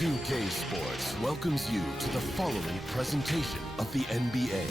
2K Sports welcomes you to the following presentation of the NBA.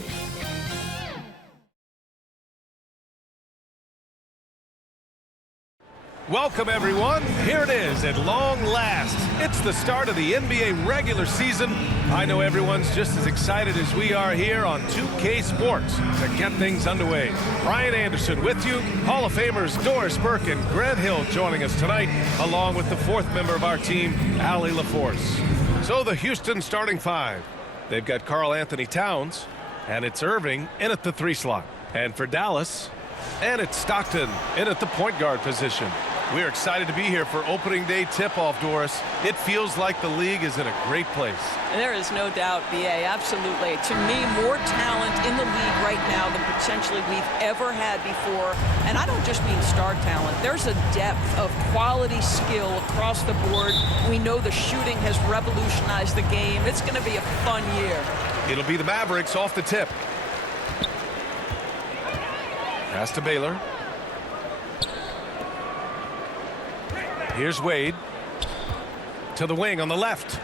Welcome, everyone. Here it is at long last. It's the start of the NBA regular season. I know everyone's just as excited as we are here on 2K Sports to get things underway. Brian Anderson with you. Hall of Famers Doris Burke and Grant Hill joining us tonight, along with the fourth member of our team, Allie LaForce. So the Houston starting five. They've got Karl Anthony Towns, and it's Irving in at the 3 slot. And for Dallas, and it's Stockton in at the point guard position. We're excited to be here for opening day tip-off, Doris. It feels like the league is in a great place. There is no doubt, B.A., absolutely. To me, more talent in the league right now than potentially we've ever had before. And I don't just mean star talent. There's a depth of quality skill across the board. We know the shooting has revolutionized the game. It's going to be a fun year. It'll be the Mavericks off the tip. Pass to Baylor. Here's Wade to the wing on the left.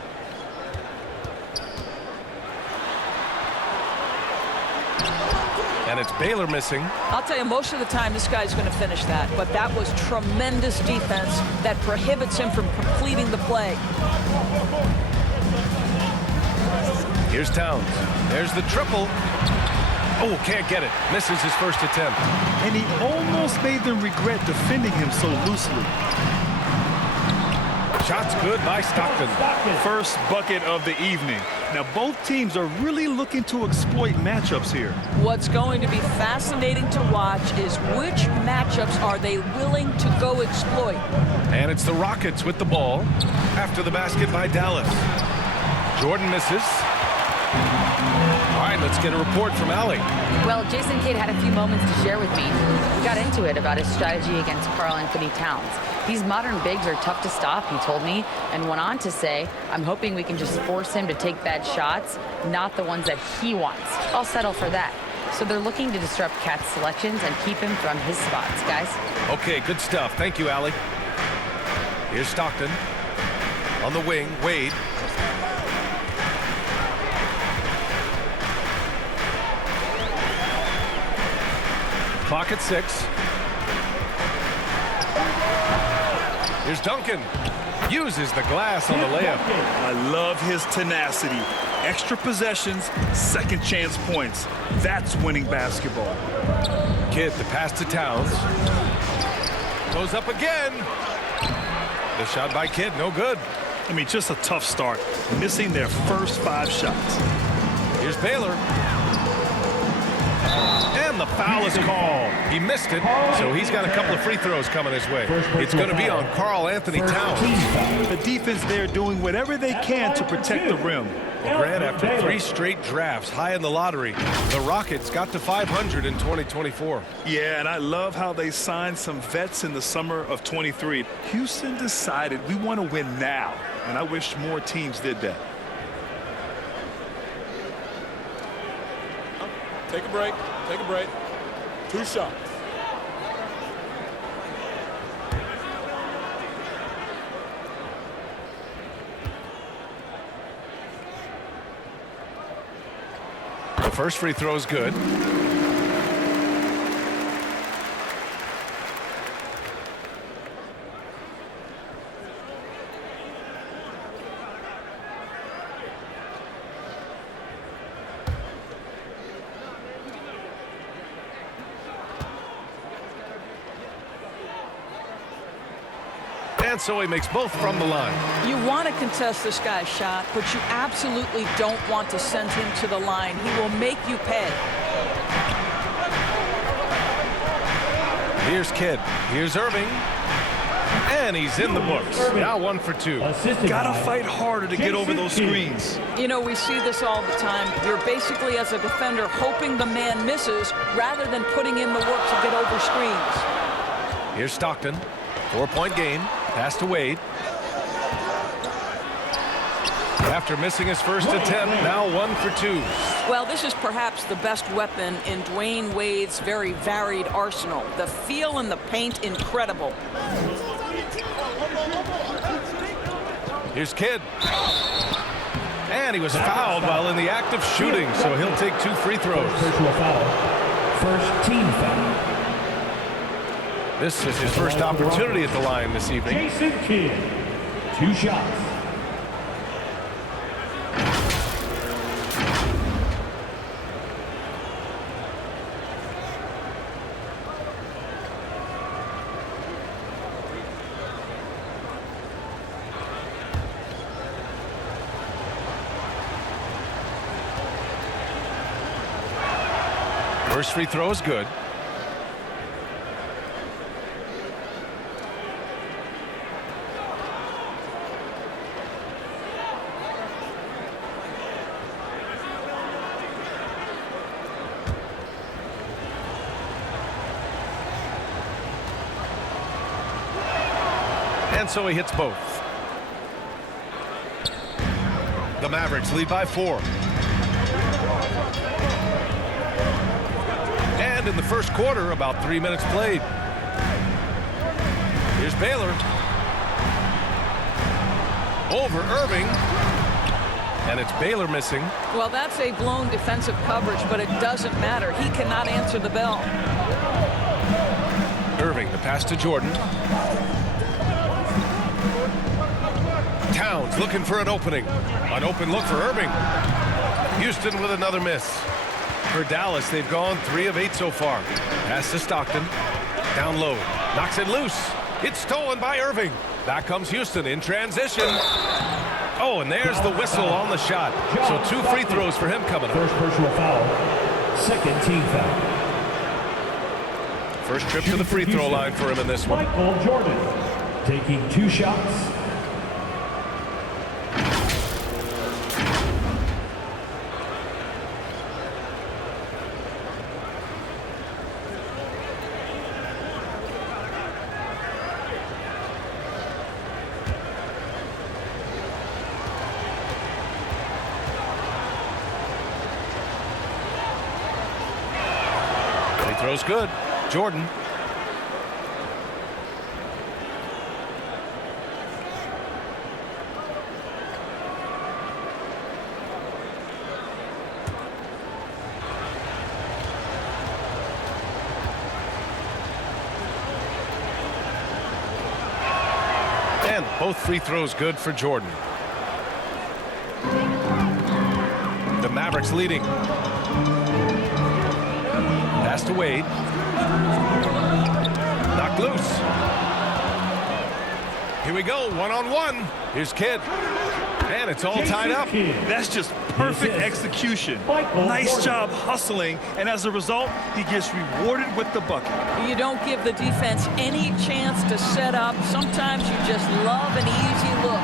And it's Baylor missing. I'll tell you, most of the time this guy's going to finish that, but that was tremendous defense that prohibits him from completing the play. Here's Towns. There's the triple. Oh, can't get it. Misses his first attempt. And he almost made them regret defending him so loosely. Shot's good by Stockton. First bucket of the evening. Now, both teams are really looking to exploit matchups here. What's going to be fascinating to watch is which matchups are they willing to go exploit. And it's the Rockets with the ball after the basket by Dallas. Jordan misses. All right, let's get a report from Allie. Well, Jason Kidd had a few moments to share with me. We got into it about his strategy against Karl Anthony Towns. These modern bigs are tough to stop, he told me, and went on to say, I'm hoping we can just force him to take bad shots, not the ones that he wants. I'll settle for that. So they're looking to disrupt Cat's selections and keep him from his spots, guys. Okay, good stuff. Thank you, Allie. Here's Stockton. On the wing, Wade. Clock at 6. Here's Duncan. Uses the glass on the layup. I love his tenacity. Extra possessions, second chance points. That's winning basketball. Kidd, the pass to Towns. Goes up again. The shot by Kidd, no good. I mean, just a tough start. Missing their first 5 shots. Here's Baylor. And the foul is called. He missed it, so he's got a couple of free throws coming his way. It's going to be on Karl Anthony Towns. The defense there doing whatever they can to protect the rim. Well, Grant, after 3 straight drafts high in the lottery, the Rockets got to 500 in 2024. Yeah, and I love how they signed some vets in the summer of 23. Houston decided we want to win now, and I wish more teams did that. Take a break. Take a break. 2 shots. The first free throw is good. And so he makes both from the line. You want to contest this guy's shot, but you absolutely don't want to send him to the line. He will make you pay. Here's Kidd. Here's Irving. And he's in the books. Now 1 for 2. Gotta fight harder to get over those screens. You know, we see this all the time. You're basically, as a defender, hoping the man misses rather than putting in the work to get over screens. Here's Stockton. 4-point game. Pass to Wade. After missing his first attempt, now 1 for 2. Well, this is perhaps the best weapon in Dwayne Wade's very varied arsenal. The feel in the paint, incredible. Here's Kidd. And he was fouled while in the act of shooting, so he'll take 2 free throws. Personal foul. First team foul. This is his first opportunity at the line this evening. Jason Kidd. 2 shots. First free throw is good. And so he hits both. The Mavericks lead by 4. And in the first quarter, about 3 minutes played. Here's Baylor. Over Irving. And it's Baylor missing. Well, that's a blown defensive coverage, but it doesn't matter. He cannot answer the bell. Irving, the pass to Jordan. Towns looking for an opening. An open look for Irving. Houston with another miss. For Dallas, they've gone 3 of 8 so far. Pass to Stockton. Down low. Knocks it loose. It's stolen by Irving. Back comes Houston in transition. Oh, and there's the whistle on the shot. So 2 free throws for him coming up. First personal foul. Second team foul. First trip to the free throw line for him in this one. Michael Jordan taking 2 shots. Throw's good. Jordan. And both free throws good for Jordan. The Mavericks leading. Pass to Wade. Knocked loose. Here we go, 1-on-1. Here's Kidd. And it's all tied up. That's just perfect execution. Nice job hustling, and as a result, he gets rewarded with the bucket. You don't give the defense any chance to set up. Sometimes you just love an easy look.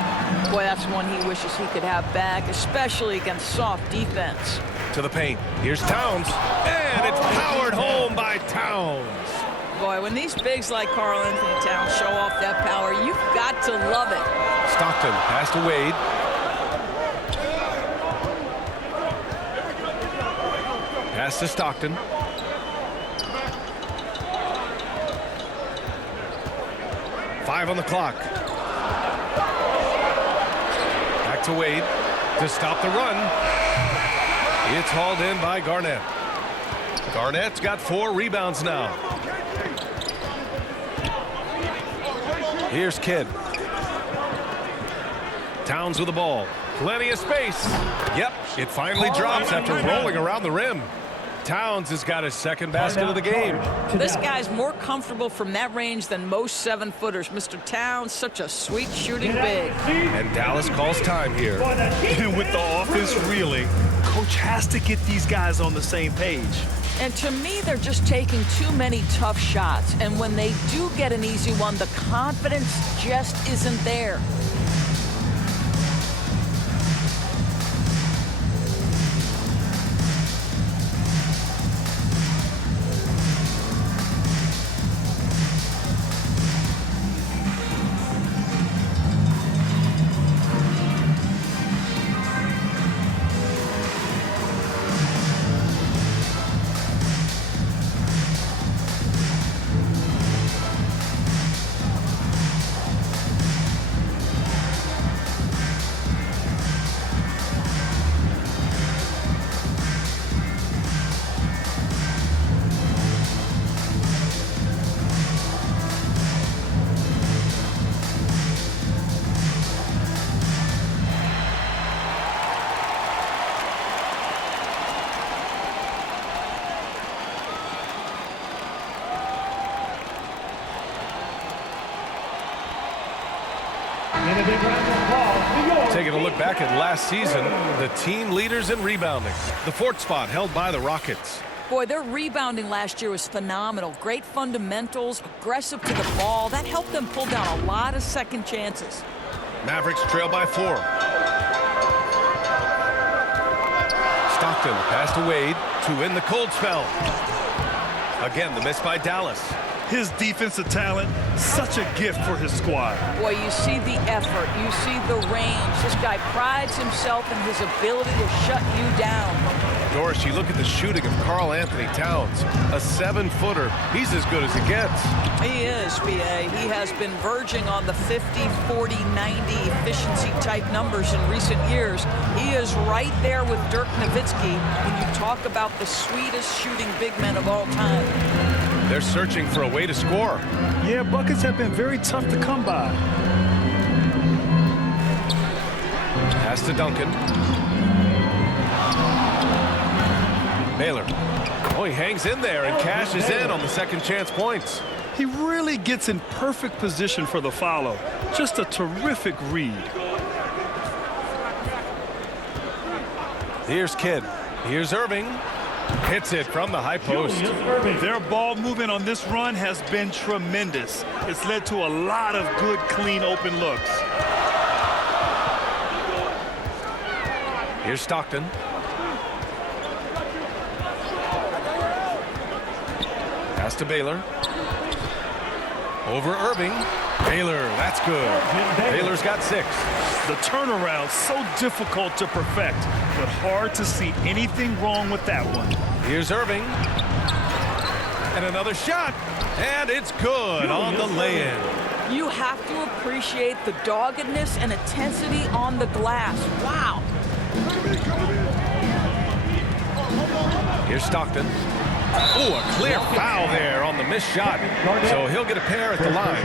Boy, that's one he wishes he could have back, especially against soft defense. To the paint. Here's Towns. And it's powered home by Towns. Boy, when these bigs like Karl Anthony Towns show off that power, you've got to love it. Stockton, pass to Wade. Pass to Stockton. Five on the clock. Back to Wade to stop the run. It's hauled in by Garnett. Garnett's got 4 rebounds now. Here's Kidd. Towns with the ball. Plenty of space. Yep, it finally drops after rolling around the rim. Towns has got his second basket of the game. This guy's more comfortable from that range than most 7-footers. Mr. Towns, such a sweet shooting big. And Dallas calls time here. And with the offense reeling, coach has to get these guys on the same page. And to me, they're just taking too many tough shots. And when they do get an easy one, the confidence just isn't there. a big round of applause to your Taking a look back at last season, the team leaders in rebounding. The fourth spot held by the Rockets. Boy, their rebounding last year was phenomenal. Great fundamentals, aggressive to the ball. That helped them pull down a lot of second chances. Mavericks trail by 4. Stockton pass to Wade to win the cold spell. Again, the miss by Dallas. His defensive talent, such a gift for his squad. Boy, you see the effort. You see the range. This guy prides himself in his ability to shut you down. Doris, you look at the shooting of Karl Anthony Towns, a 7-footer. He's as good as it gets. He is, B.A. He has been verging on the 50, 40, 90 efficiency type numbers in recent years. He is right there with Dirk Nowitzki when you talk about the sweetest shooting big men of all time. They're searching for a way to score. Yeah, buckets have been very tough to come by. Pass to Duncan. Baylor. Oh, he hangs in there and cashes in on the second chance points. He really gets in perfect position for the follow. Just a terrific read. Here's Kidd. Here's Irving. Hits it from the high post. Their ball movement on this run has been tremendous. It's led to a lot of good, clean, open looks. Here's Stockton. Pass to Baylor. Over Irving. Baylor, that's good. Baylor's got 6. The turnaround so difficult to perfect, but hard to see anything wrong with that one. Here's Irving. And another shot. And it's good on the lay-in. You have to appreciate the doggedness and intensity on the glass. Wow. Here's Stockton. Oh, a clear foul there on the missed shot. So he'll get a pair at the line.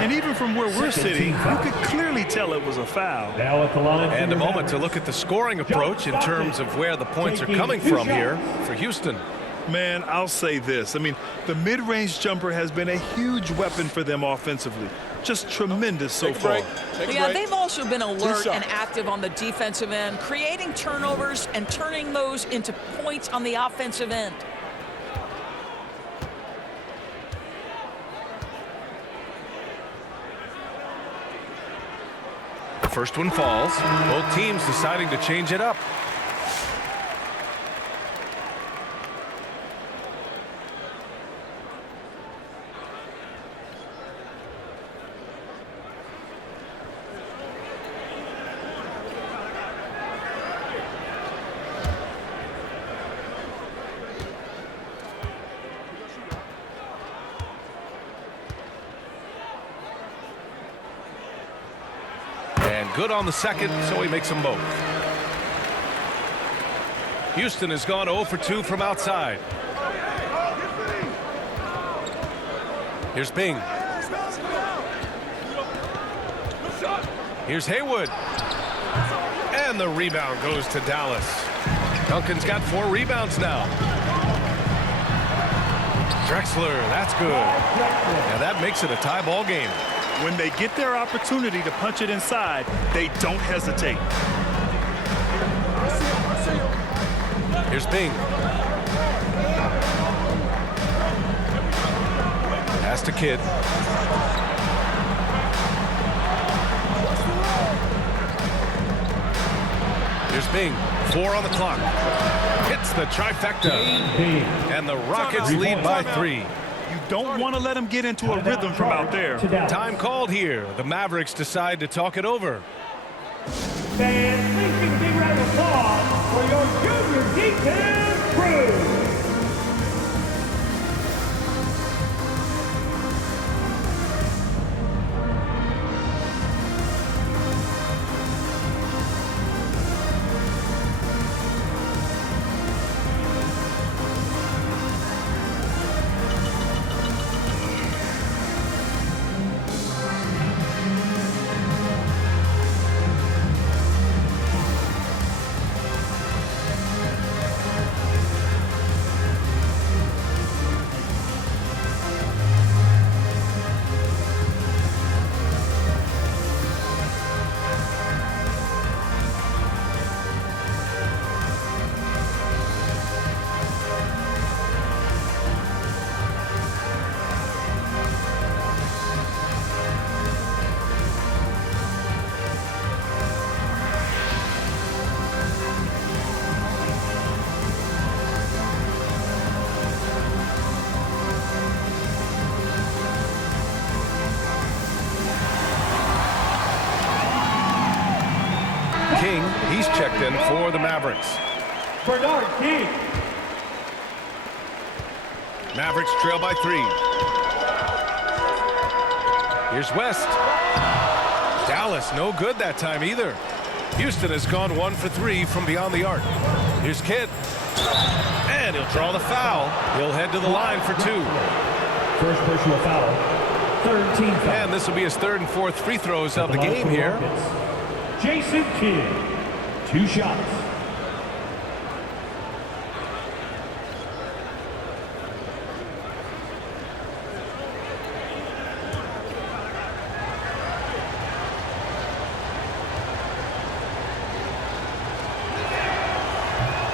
And even from where we're sitting, you could clearly tell it was a foul. Now at the line. And a moment to look at the scoring approach in terms of where the points are coming from here for Houston. Man, I'll say this. I mean, the mid-range jumper has been a huge weapon for them offensively. Just tremendous so far. Yeah, they've also been alert and active on the defensive end, creating turnovers and turning those into points on the offensive end. First one falls. Both teams deciding to change it up. And good on the second, so he makes them both. Houston has gone 0 for 2 from outside. Here's Bing. Here's Haywood. And the rebound goes to Dallas. Duncan's got 4 rebounds now. Drexler, that's good. Now that makes it a tie ball game. When they get their opportunity to punch it inside, they don't hesitate. Here's Bing. Pass to Kidd. Here's Bing. 4 on the clock. Hits the trifecta. And the Rockets lead by 3. You don't want to let them get into a rhythm from out there. Time called here. The Mavericks decide to talk it over. Fans, please give a big round of applause for your junior defense crew. King. He's checked in for the Mavericks. Bernard King. Mavericks trail by 3. Here's West. Dallas, no good that time either. Houston has gone 1 for 3 from beyond the arc. Here's Kidd. And he'll draw the foul. He'll head to the line for 2. First personal foul. Third team foul. And this will be his 3rd and 4th free throws of the game here. Jason Kidd. 2 shots.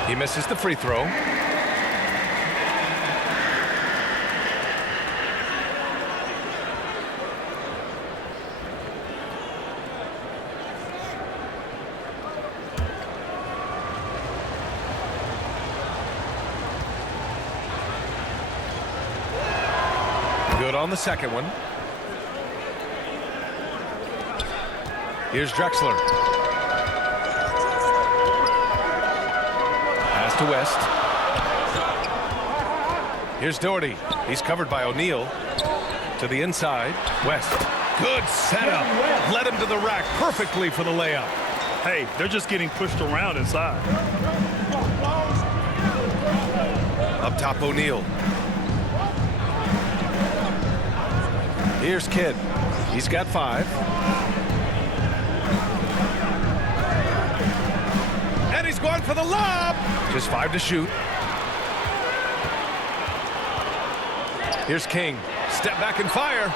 He misses the free throw. Good on the second one. Here's Drexler. Pass to West. Here's Doherty. He's covered by O'Neal. To the inside. West. Good setup. Led him to the rack perfectly for the layup. Hey, they're just getting pushed around inside. Up top, O'Neal. Here's Kidd. He's got 5. And he's going for the lob. Just 5 to shoot. Here's King. Step back and fire.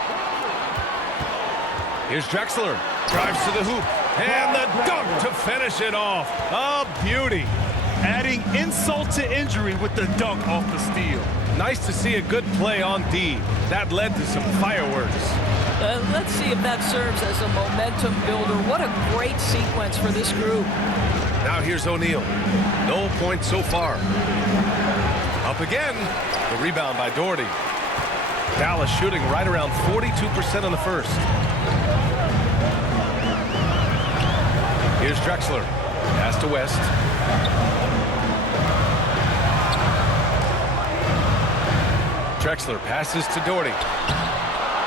Here's Drexler. Drives to the hoop. And the dunk to finish it off. A beauty. Adding insult to injury with the dunk off the steal. Nice to see a good play on D. That led to some fireworks. Let's see if that serves as a momentum builder. What a great sequence for this group. Now here's O'Neal. No points so far. Up again. The rebound by Doherty. Dallas shooting right around 42% in the first. Here's Drexler. Pass to West. Drexler passes to Doherty.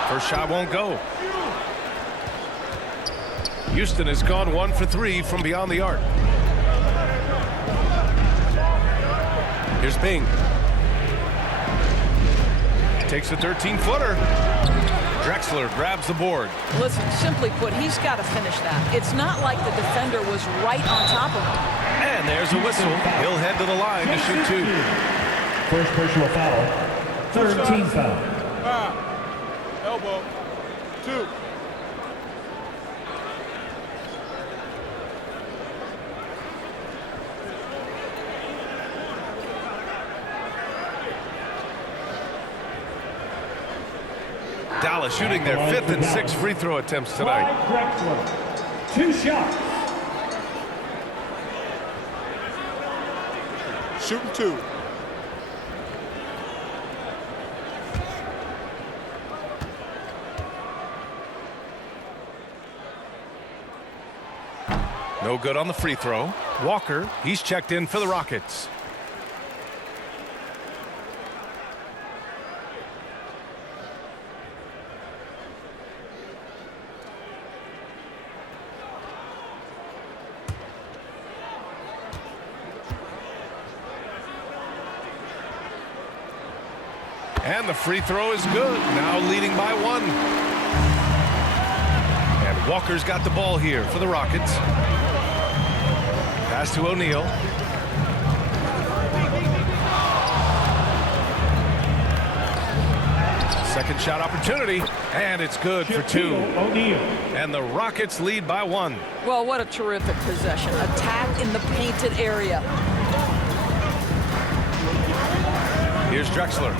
First shot won't go. Houston has gone 1 for 3 from beyond the arc. Here's Bing. Takes a 13-footer. Drexler grabs the board. Listen, simply put, he's got to finish that. It's not like the defender was right on top of him. And there's a whistle. He'll head to the line to shoot 2. First personal foul. Third team foul. Elbow. 2. Dallas shooting their 5th and 6th free throw attempts tonight. Drexler. 2 shots. Shooting 2. No good on the free throw. Walker, he's checked in for the Rockets. And the free throw is good. Now leading by 1. And Walker's got the ball here for the Rockets. Pass to O'Neal. Second shot opportunity. And it's good for 2. O'Neal. And the Rockets lead by 1. Well, what a terrific possession. Attack in the painted area. Here's Drexler.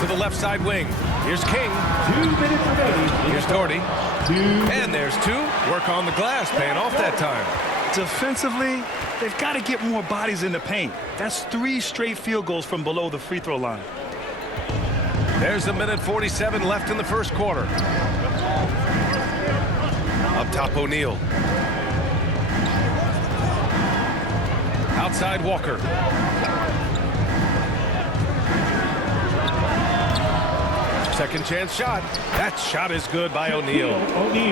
To the left side wing. Here's King. 2 minutes remaining. Here's Doherty. And there's 2. Work on the glass, paying off that time. Defensively, they've got to get more bodies in the paint. That's 3 straight field goals from below the free throw line. There's a minute 47 left in the first quarter. Up top, O'Neal. Outside Walker. Second chance shot. That shot is good by O'Neal.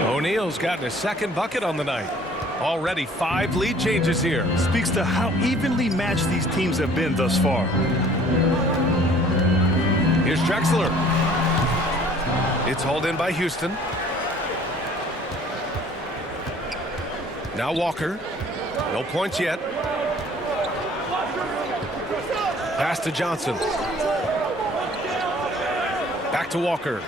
O'Neal's gotten his second bucket on the night. Already 5 lead changes here. Speaks to how evenly matched these teams have been thus far. Here's Drexler. It's hauled in by Houston. Now Walker. No points yet. Pass to Johnson. Back to Walker.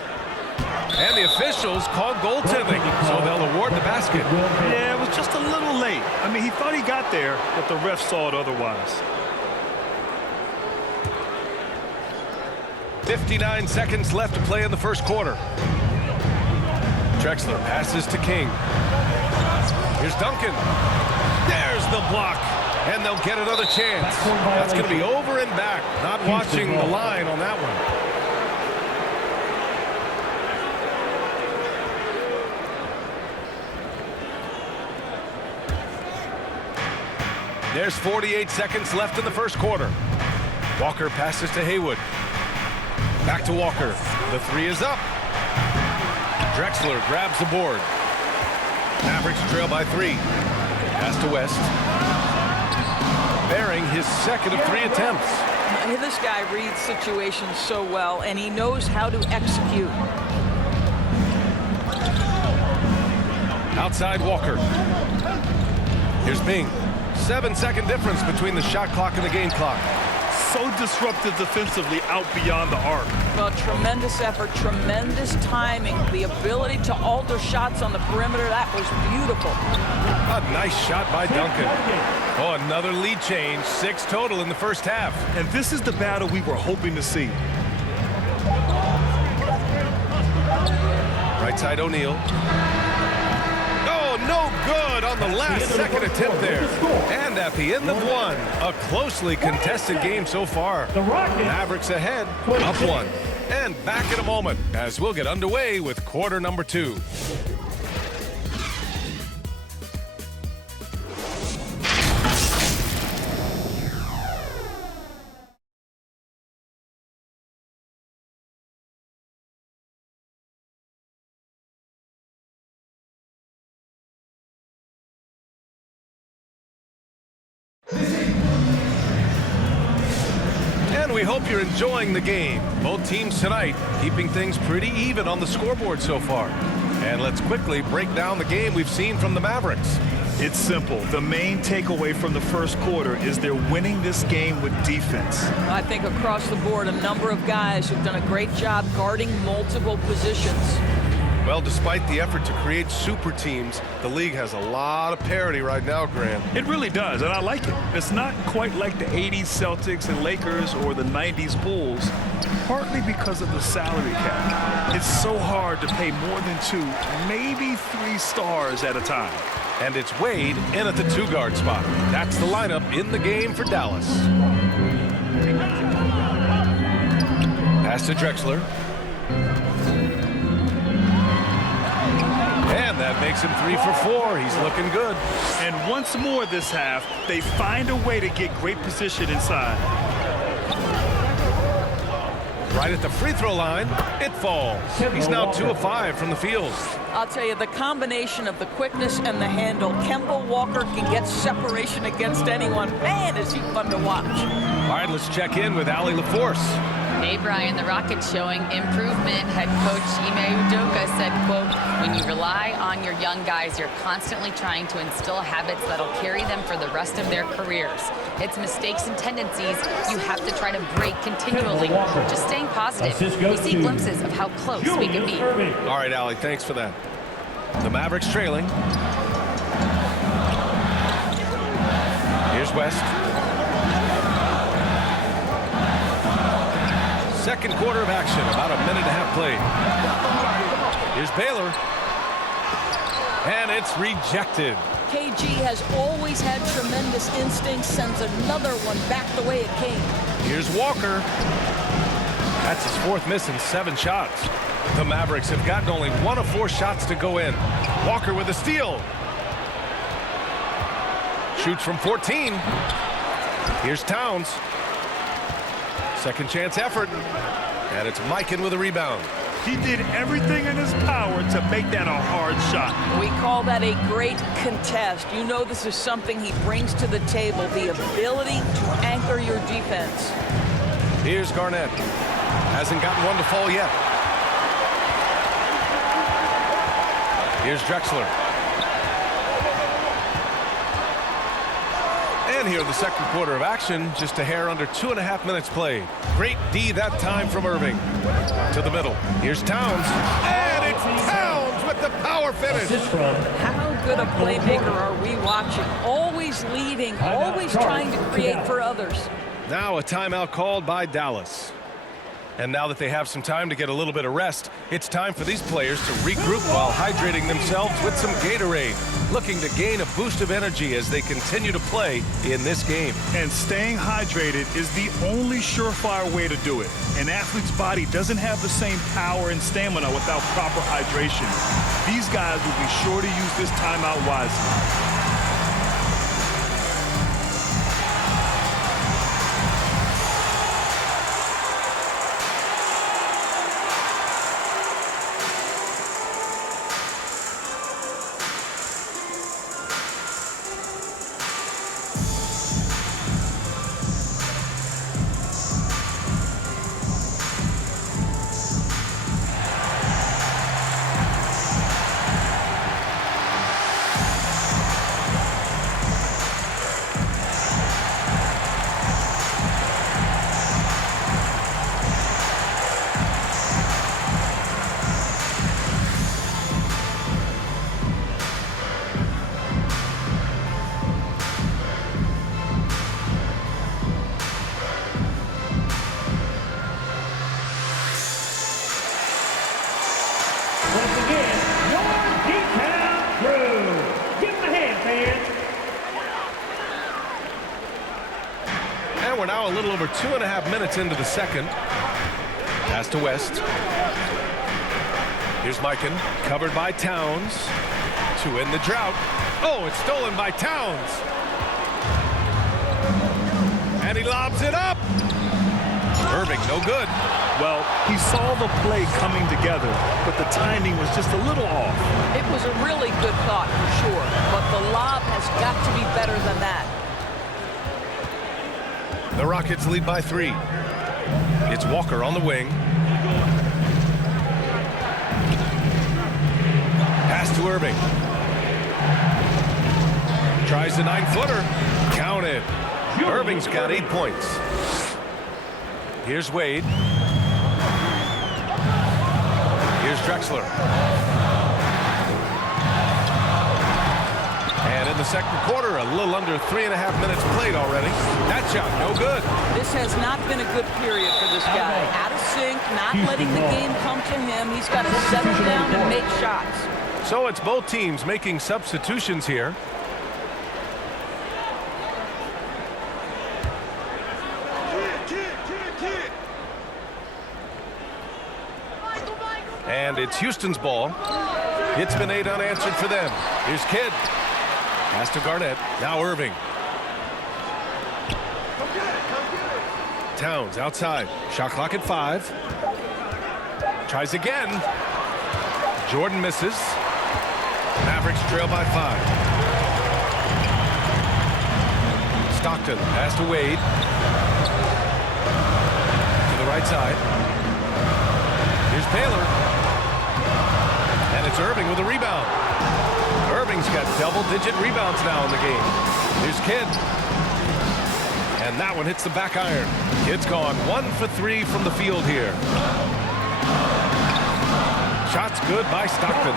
And the officials called goaltending, so they'll award the basket. Yeah, it was just a little late. I mean, he thought he got there, but the ref saw it otherwise. 59 seconds left to play in the first quarter. Drexler passes to King. Here's Duncan. There's the block. And they'll get another chance. That's going to be over and back. Not watching the line on that one. There's 48 seconds left in the first quarter. Walker passes to Haywood. Back to Walker. The 3 is up. Drexler grabs the board. Mavericks trail by 3. Pass to West. Bearing his second of 3 attempts. This guy reads situations so well, and he knows how to execute. Outside Walker. Here's Bing. 7-second difference between the shot clock and the game clock. So disruptive defensively out beyond the arc. Well, tremendous effort, tremendous timing, the ability to alter shots on the perimeter. That was beautiful. A nice shot by Duncan. Oh, another lead change. 6 total in the first half. And this is the battle we were hoping to see. Right side O'Neal. No good on the last second attempt there. And at the end of one, a closely contested game so far. Mavericks ahead, up 1. And back in a moment as we'll get underway with quarter number 2. And we hope you're enjoying the game. Both teams tonight keeping things pretty even on the scoreboard so far. And let's quickly break down the game we've seen from the Mavericks. It's simple. The main takeaway from the first quarter is they're winning this game with defense. I think across the board, a number of guys who've done a great job guarding multiple positions. Well, despite the effort to create super teams, the league has a lot of parity right now, Grant. It really does, and I like it. It's not quite like the 80s Celtics and Lakers or the 90s Bulls, partly because of the salary cap. It's so hard to pay more than 2, maybe 3 stars at a time. And it's Wade in at the 2-guard spot. That's the lineup in the game for Dallas. Pass to Drexler. And that makes him 3 for 4. He's looking good. And once more this half, they find a way to get great position inside. Right at the free throw line, it falls. He's now 2 of 5 from the field. I'll tell you, the combination of the quickness and the handle, Kemba Walker can get separation against anyone. Man, is he fun to watch. All right, let's check in with Allie LaForce. Hey, Brian, the Rockets showing improvement. Head coach Ime Udoka said, quote, when you rely on your young guys, you're constantly trying to instill habits that'll carry them for the rest of their careers. It's mistakes and tendencies you have to try to break continually. Just staying positive. We see glimpses of how close we can be. All right, Allie, thanks for that. The Mavericks trailing. Here's West. Second quarter of action, about a minute and a half played. Here's Baylor. And it's rejected. KG has always had tremendous instincts, sends another one back the way it came. Here's Walker. That's his 4th miss in 7 shots. The Mavericks have gotten only 1 of 4 shots to go in. Walker with a steal. Shoots from 14. Here's Towns. Second chance effort. And it's Mikan with a rebound. He did everything in his power to make that a hard shot. We call that a great contest. You know this is something he brings to the table, the ability to anchor your defense. Here's Garnett. Hasn't gotten one to fall yet. Here's Drexler. And here in the second quarter of action, just a hair under 2.5 minutes played. Great D that time from Irving. To the middle. Here's Towns. And it's Towns with the power finish. How good a playmaker are we watching? Always leading, always trying to create for others. Now a timeout called by Dallas. And now that they have some time to get a little bit of rest, it's time for these players to regroup while hydrating themselves with some Gatorade, looking to gain a boost of energy as they continue to play in this game. And staying hydrated is the only surefire way to do it. An athlete's body doesn't have the same power and stamina without proper hydration. These guys will be sure to use this timeout wisely. We're now a little over 2.5 minutes into the second. Pass to West. Here's Mikan, covered by Towns to end the drought. Oh, it's stolen by Towns. And he lobs it up. Irving, no good. Well, he saw the play coming together, but the timing was just a little off. It was a really good thought for sure, but the lob has got to be better than that. The Rockets lead by 3. It's Walker on the wing. Pass to Irving. Tries the 9-footer. Counted. Irving's got 8 points. Here's Wade. Here's Drexler. And in the second quarter, a little under 3.5 minutes played already. That shot, no good. This has not been a good period for this guy. Out of sync, not letting the game come to him. He's got to settle down and make shots. So it's both teams making substitutions here. And it's Houston's ball. It's been 8 unanswered for them. Here's Kidd. Pass to Garnett. Now Irving. Towns outside. Shot clock at 5. Tries again. Jordan misses. Mavericks trail by 5. Stockton. Pass to Wade. To the right side. Here's Baylor. And it's Irving with a rebound. Irving's got double-digit rebounds now in the game. Here's Kidd. And that one hits the back iron. Kidd's gone 1 for 3 from the field here. Shot's good by Stockton.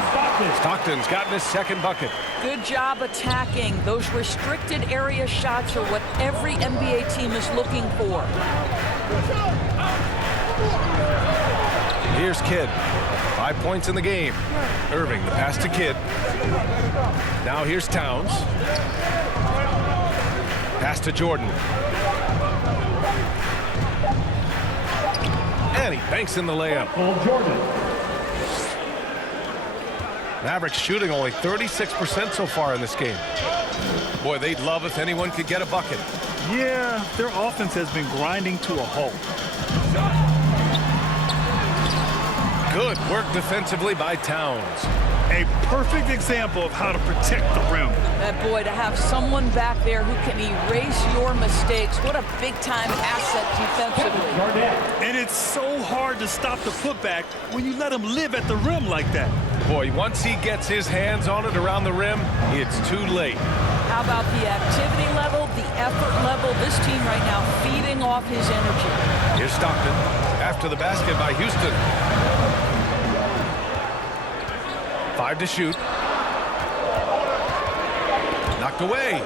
Stockton's gotten his second bucket. Good job attacking. Those restricted area shots are what every NBA team is looking for. Here's Kidd. 5 points in the game. Irving, the pass to Kidd. Now here's Towns. Pass to Jordan. And he banks in the layup. Mavericks shooting only 36% so far in this game. Boy, they'd love if anyone could get a bucket. Yeah, their offense has been grinding to a halt. Good work defensively by Towns. A perfect example of how to protect the rim. Boy, to have someone back there who can erase your mistakes, what a big-time asset defensively. And it's so hard to stop the putback when you let him live at the rim like that. Boy, once he gets his hands on it around the rim, it's too late. How about the activity level, the effort level? This team right now feeding off his energy. Here's Stockton after the basket by Houston. 5 to shoot. Knocked away.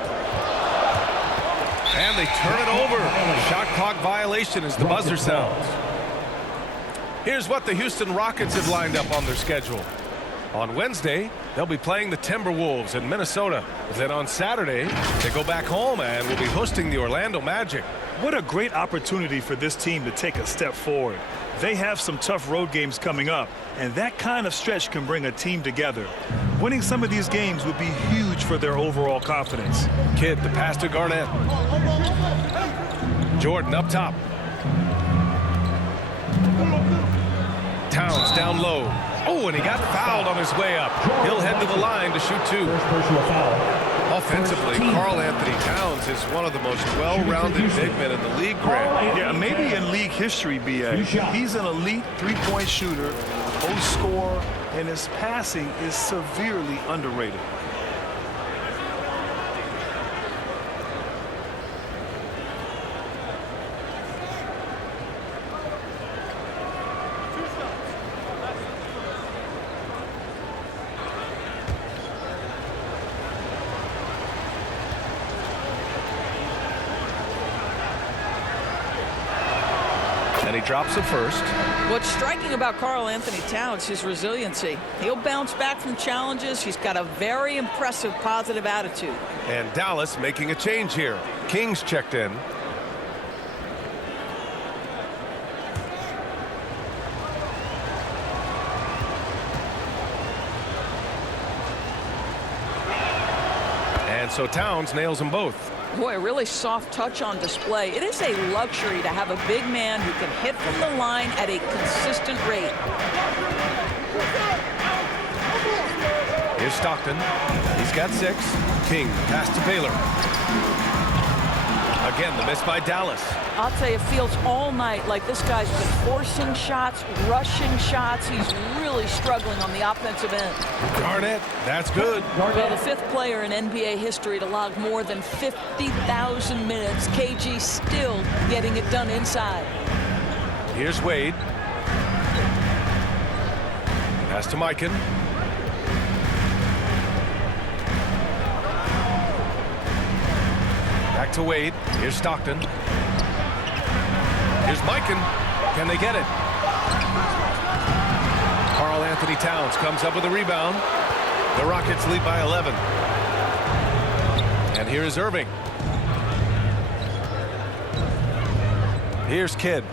And they turn it over. Shot clock violation as the buzzer sounds. Here's what the Houston Rockets have lined up on their schedule. On Wednesday, they'll be playing the Timberwolves in Minnesota. Then on Saturday, they go back home and will be hosting the Orlando Magic. What a great opportunity for this team to take a step forward. They have some tough road games coming up, and that kind of stretch can bring a team together. Winning some of these games would be huge for their overall confidence. Kidd, the pass to Garnett. Jordan up top. Towns down low. Oh, and he got fouled on his way up. He'll head to the line to shoot 2. Offensively, Karl Anthony Towns is one of the most well-rounded big men in the league, Grant. Yeah, maybe in league history, B.A. He's an elite three-point shooter, post scorer, and his passing is severely underrated. And he drops it first. What's striking about Karl Anthony Towns, his resiliency. He'll bounce back from challenges. He's got a very impressive positive attitude. And Dallas making a change here. Kings checked in. And so Towns nails them both. Boy, a really soft touch on display. It is a luxury to have a big man who can hit from the line at a consistent rate. Here's Stockton. He's got 6. King, pass to Baylor. Again, the miss by Dallas. I'll tell you, it feels all night like this guy's been forcing shots, rushing shots. He's really struggling on the offensive end. Garnett, that's good. Well, the 5th player in NBA history to log more than 50,000 minutes. KG still getting it done inside. Here's Wade. Pass to Mikan. Back to Wade. Here's Stockton. Here's Mikan. Can they get it? Karl Anthony Towns comes up with a rebound. The Rockets lead by 11. And here is Irving. Here's Kidd.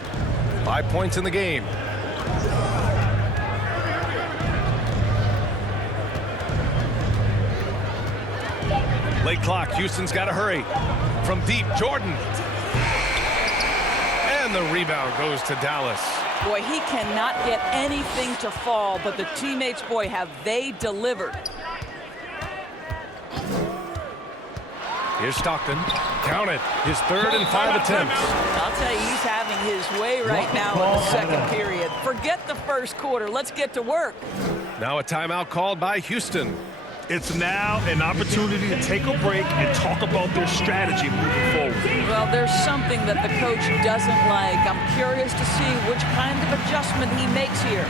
5 points in the game. Late clock. Houston's got to hurry. From deep, Jordan. And the rebound goes to Dallas. Boy, he cannot get anything to fall, but the teammates, boy, have they delivered. Here's Stockton. Count it. His 3rd and 5 attempts. I'll tell you, he's having his way right now in the 2nd period. Forget the 1st quarter. Let's get to work. Now a timeout called by Houston. It's now an opportunity to take a break and talk about their strategy moving forward. Well, there's something that the coach doesn't like. I'm curious to see which kind of adjustment he makes here.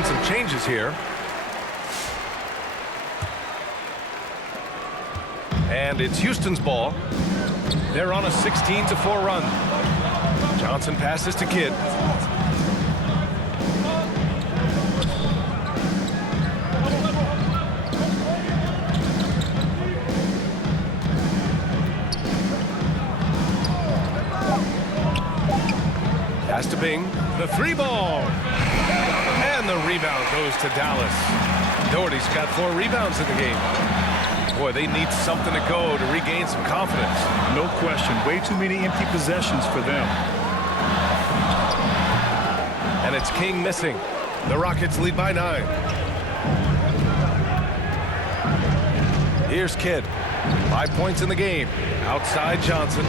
making some changes here. And it's Houston's ball. They're on a 16-4 run. Johnson passes to Kidd. Pass to Bing. The 3-ball. And the rebound goes to Dallas. Doherty's got 4 rebounds in the game. Boy, they need something to go to regain some confidence. No question. Way too many empty possessions for them. And it's King missing. The Rockets lead by 9. Here's Kidd. 5 points in the game. Outside Johnson.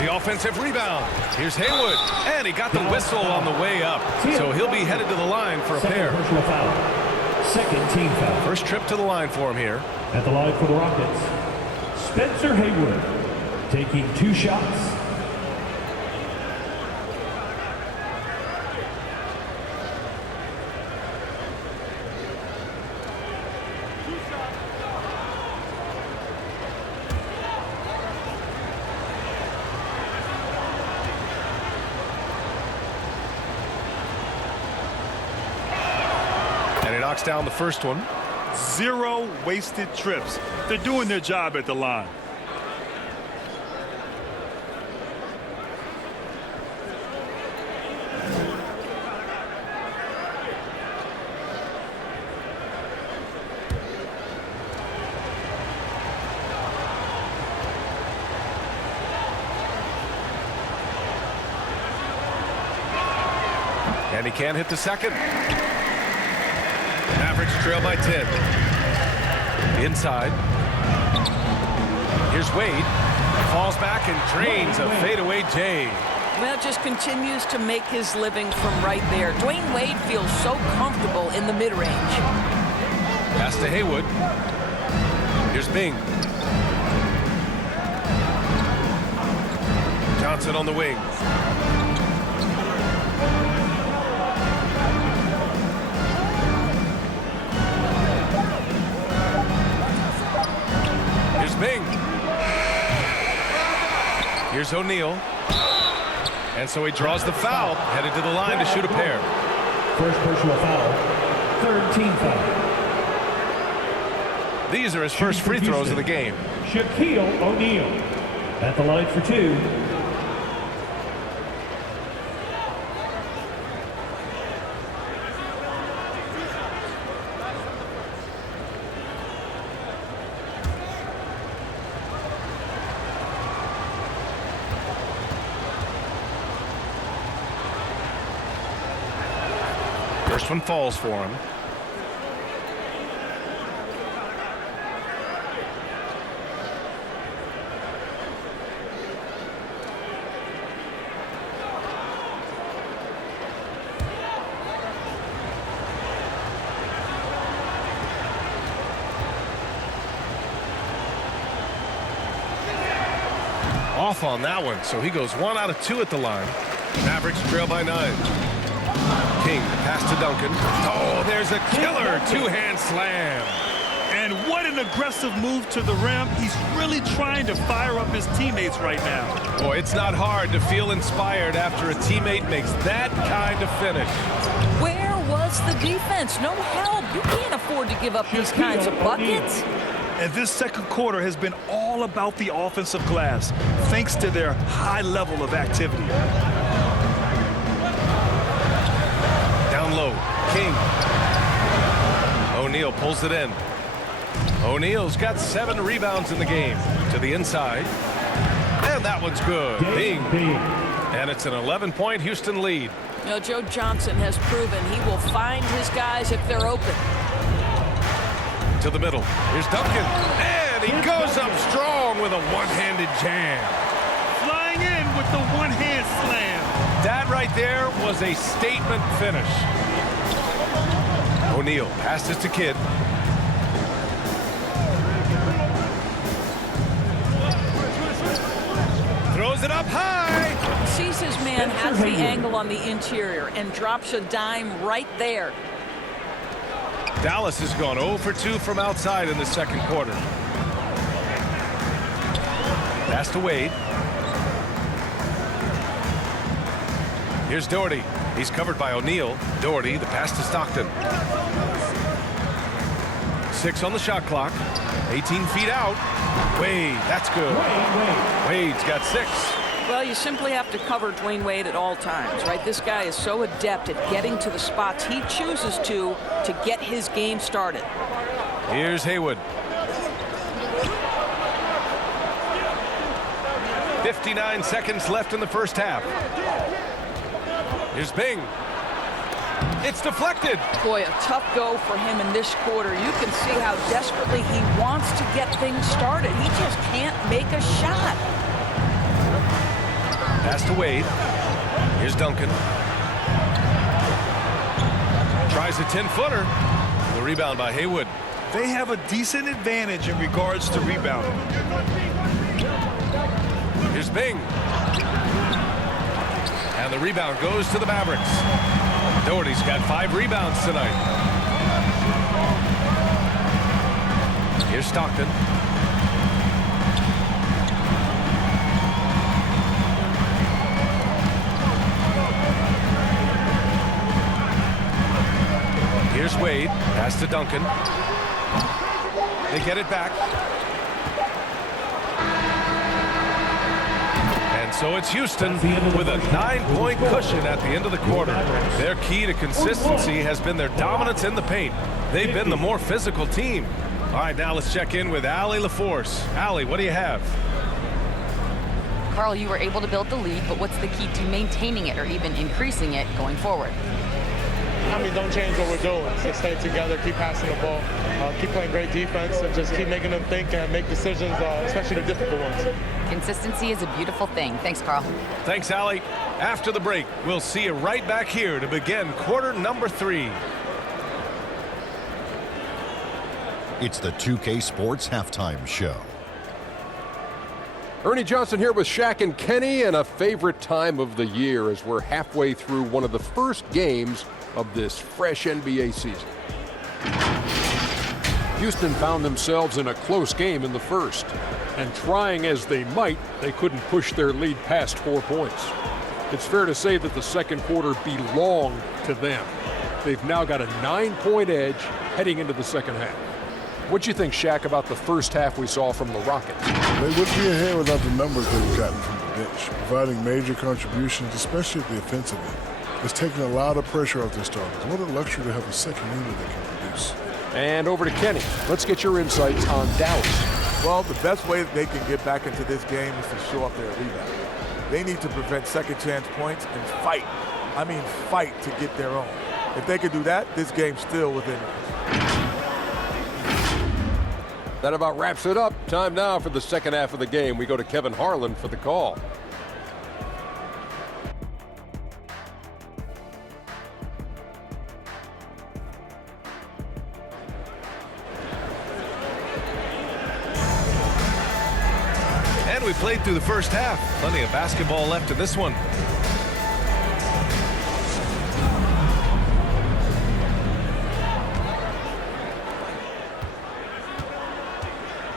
The offensive rebound. Here's Haywood. And he got the whistle on the way up. So he'll be headed to the line for a pair. Personal foul. Second team foul. First trip to the line for him here. At the line for the Rockets, Spencer Haywood taking 2 shots. And he knocks down the first one. 0 wasted trips. They're doing their job at the line. And he can't hit the second. Mavericks trail by 10. Inside. Here's Wade. Falls back and drains a fadeaway J. Well, just continues to make his living from right there. Dwayne Wade feels so comfortable in the mid-range. Pass to Haywood. Here's Bing. Johnson on the wing. Here's Bing. Here's O'Neal. And so he draws the foul, headed to the line to shoot a pair. First personal foul. Third team foul. These are his first free throws of the game. Shaquille O'Neal at the line for 2. First one falls for him. Off on that one, so he goes 1 out of 2 at the line. Mavericks trail by 9. King, pass to Duncan. Oh, there's a killer 2-hand slam. And what an aggressive move to the rim. He's really trying to fire up his teammates right now. Boy, it's not hard to feel inspired after a teammate makes that kind of finish. Where was the defense? No help. You can't afford to give up these kinds of buckets. And this second quarter has been all about the offensive glass, thanks to their high level of activity. Down low, King. O'Neal pulls it in. O'Neal's got 7 rebounds in the game. To the inside. And that one's good. Bing. And it's an 11-point Houston lead. You know, Joe Johnson has proven he will find his guys if they're open. To the middle. Here's Duncan. And he goes up strong with a one-handed jam. Flying in with the one-hand slam. That right there was a statement finish. O'Neal passes to Kidd. it up high. Sees his man, has the angle on the interior, and drops a dime right there. Dallas has gone 0 for 2 from outside in the second quarter. Pass to Wade. Here's Doherty. He's covered by O'Neal. Doherty, the pass to Stockton. 6 on the shot clock. 18 feet out. Wade, that's good. Wade's got 6. Well, you simply have to cover Dwayne Wade at all times, right? This guy is so adept at getting to the spots he chooses to get his game started. Here's Haywood. 59 seconds left in the first half. Here's Bing. It's deflected. Boy, a tough go for him in this quarter. You can see how desperately he wants to get things started. He just can't make a shot. Pass to Wade. Here's Duncan. Tries a 10-footer. The rebound by Haywood. They have a decent advantage in regards to rebounding. Here's Bing. And the rebound goes to the Mavericks. Doherty's got 5 rebounds tonight. Here's Stockton. Here's Wade. Pass to Duncan. They get it back. And so it's Houston with a 9-point cushion at the end of the quarter. Their key to consistency has been their dominance in the paint. They've been the more physical team. All right, now let's check in with Allie LaForce. Allie, what do you have? Carl, you were able to build the lead, but what's the key to maintaining it or even increasing it going forward? I mean, don't change what we're doing. Just stay together, keep passing the ball, keep playing great defense, and just keep making them think and make decisions, especially the difficult ones. Consistency is a beautiful thing. Thanks, Carl. Thanks, Allie. After the break, we'll see you right back here to begin quarter number 3. It's the 2K Sports Halftime Show. Ernie Johnson here with Shaq and Kenny, and a favorite time of the year as we're halfway through one of the first games of this fresh NBA season. Houston found themselves in a close game in the first, and trying as they might, they couldn't push their lead past 4 points. It's fair to say that the second quarter belonged to them. They've now got a 9-point edge heading into the second half. What'd you think, Shaq, about the first half we saw from the Rockets? They wouldn't be ahead without the numbers they've gotten from the bench, providing major contributions, especially at the offensive end. It's taking a lot of pressure off their starters. What a luxury to have a second unit that can produce. And over to Kenny. Let's get your insights on Dallas. Well, the best way that they can get back into this game is to show up their rebound. They need to prevent second chance points and fight. I mean, fight to get their own. If they can do that, this game's still within reach. That about wraps it up. Time now for the second half of the game. We go to Kevin Harlan for the call. And we played through the first half. Plenty of basketball left in this one.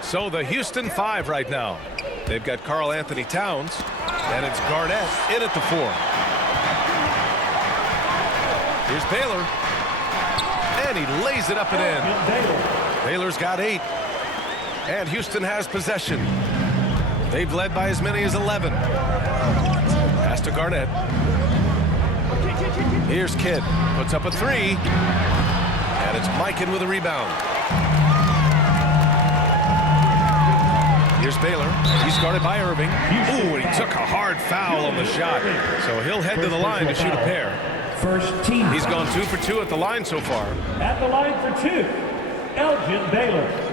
So the Houston 5 right now. They've got Karl Anthony Towns, and it's Garnett in at the 4. Here's Baylor, and he lays it up and in. Baylor's got 8, and Houston has possession. They've led by as many as 11. Pass to Garnett. Here's Kidd, puts up a 3, and it's Mikan with a rebound. Here's Baylor. He's guarded by Irving. Ooh, and he took a hard foul on the shot. So he'll head to the line to shoot a pair. First team. He's gone 2 for 2 at the line so far. At the line for 2, Elgin Baylor.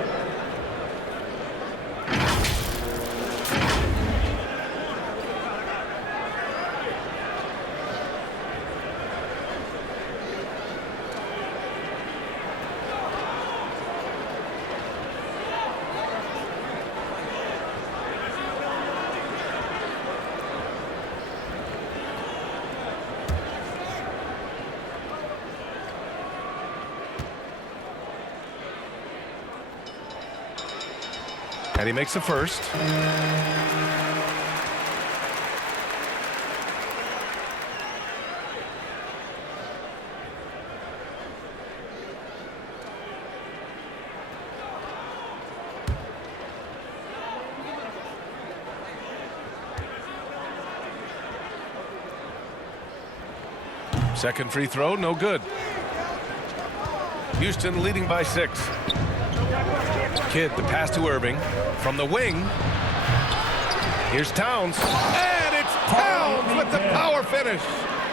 And he makes the first. Second free throw, no good. Houston leading by 6. Kidd, the pass to Irving. From the wing. Here's Towns. And it's Towns with the power finish.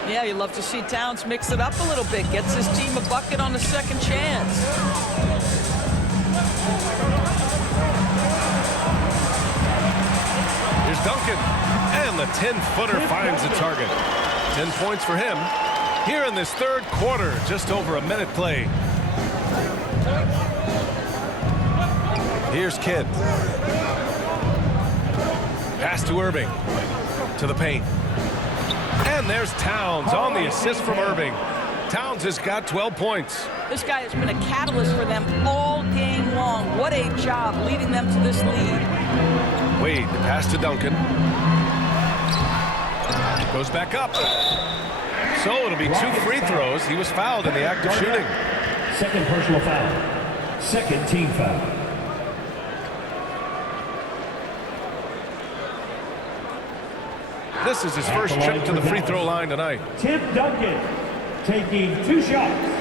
Yeah, you love to see Towns mix it up a little bit. Gets his team a bucket on the second chance. Here's Duncan. And the 10-footer finds the target. 10 points for him. Here in this third quarter, just over a minute played. Here's Kidd. Pass to Irving. To the paint. And there's Towns on the assist from Irving. Towns has got 12 points. This guy has been a catalyst for them all game long. What a job leading them to this lead. Wade, the pass to Duncan. Goes back up. So it'll be 2 free throws. He was fouled in the act of shooting. Second personal foul. Second team foul. This is his first trip to the free throw line tonight. Tim Duncan taking 2 shots.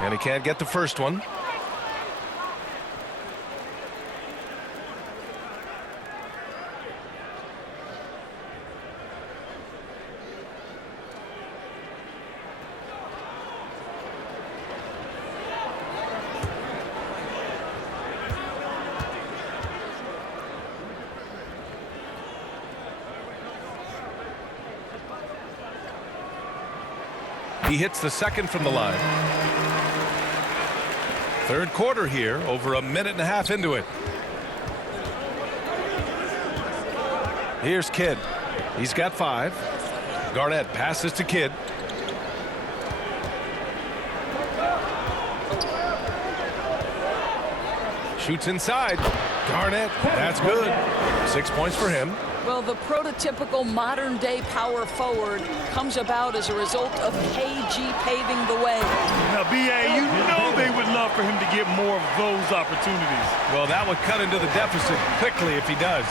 And he can't get the first one. He hits the second from the line. Third quarter here, over a minute and a half into it. Here's Kidd. He's got 5. Garnett passes to Kidd. Shoots inside. Garnett, that's good. 6 points for him. Well, the prototypical modern-day power forward comes about as a result of KG paving the way. Now, B.A., you know they would love for him to get more of those opportunities. Well, that would cut into the deficit quickly if he does.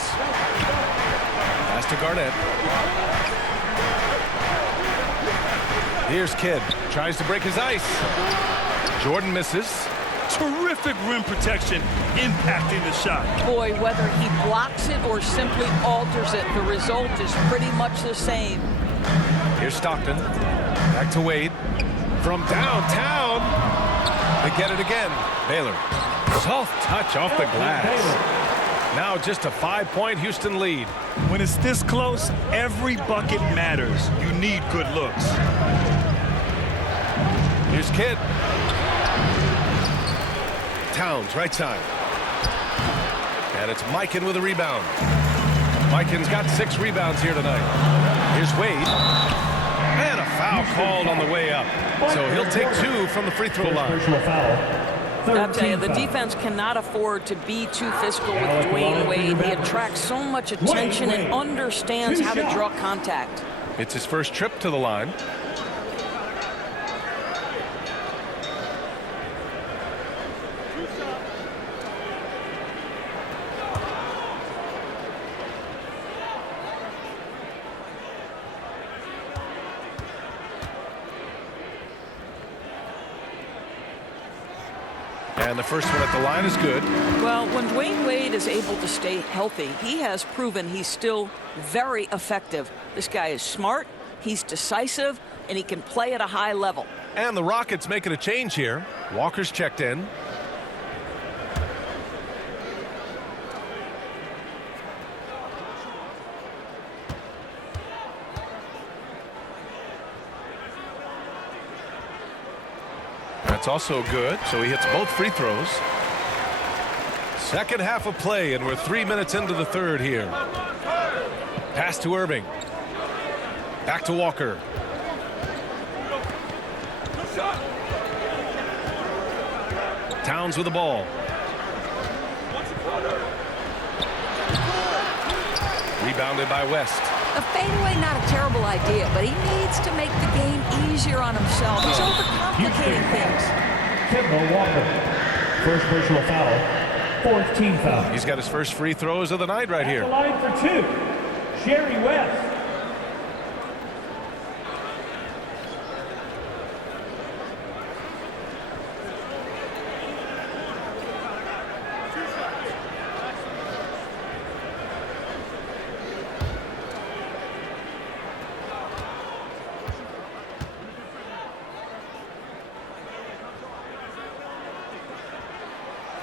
Pass to Garnett. Here's Kidd. Tries to break his ice. Jordan misses. Terrific rim protection impacting the shot. Boy, whether he blocks it or simply alters it, the result is pretty much the same. Here's Stockton. Back to Wade. From downtown. They get it again. Baylor. Soft touch off the glass. Now just a 5-point Houston lead. When it's this close, every bucket matters. You need good looks. Here's Kidd. Towns, right side. And it's Mikan with a rebound. Mikan's got 6 rebounds here tonight. Here's Wade. And a foul called on the way up. So he'll take 2 from the free throw line. I'll tell you, the defense cannot afford to be too physical with Dwayne Wade. He attracts so much attention and understands how to draw contact. It's his first trip to the line. And the first one at the line is good. Well, when Dwayne Wade is able to stay healthy, he has proven he's still very effective. This guy is smart, he's decisive, and he can play at a high level. And the Rockets making a change here. Walker's checked in. That's also good, so he hits both free throws. Second half of play, and we're 3 minutes into the third here. Pass to Irving. Back to Walker. Towns with the ball. Rebounded by West. A fadeaway, not a terrible idea, but he needs to make the game easier on himself. He's overcomplicating things. Kemba Walker, first personal foul, fourth team foul. He's got his first free throws of the night right here. At the line for two, Jerry West.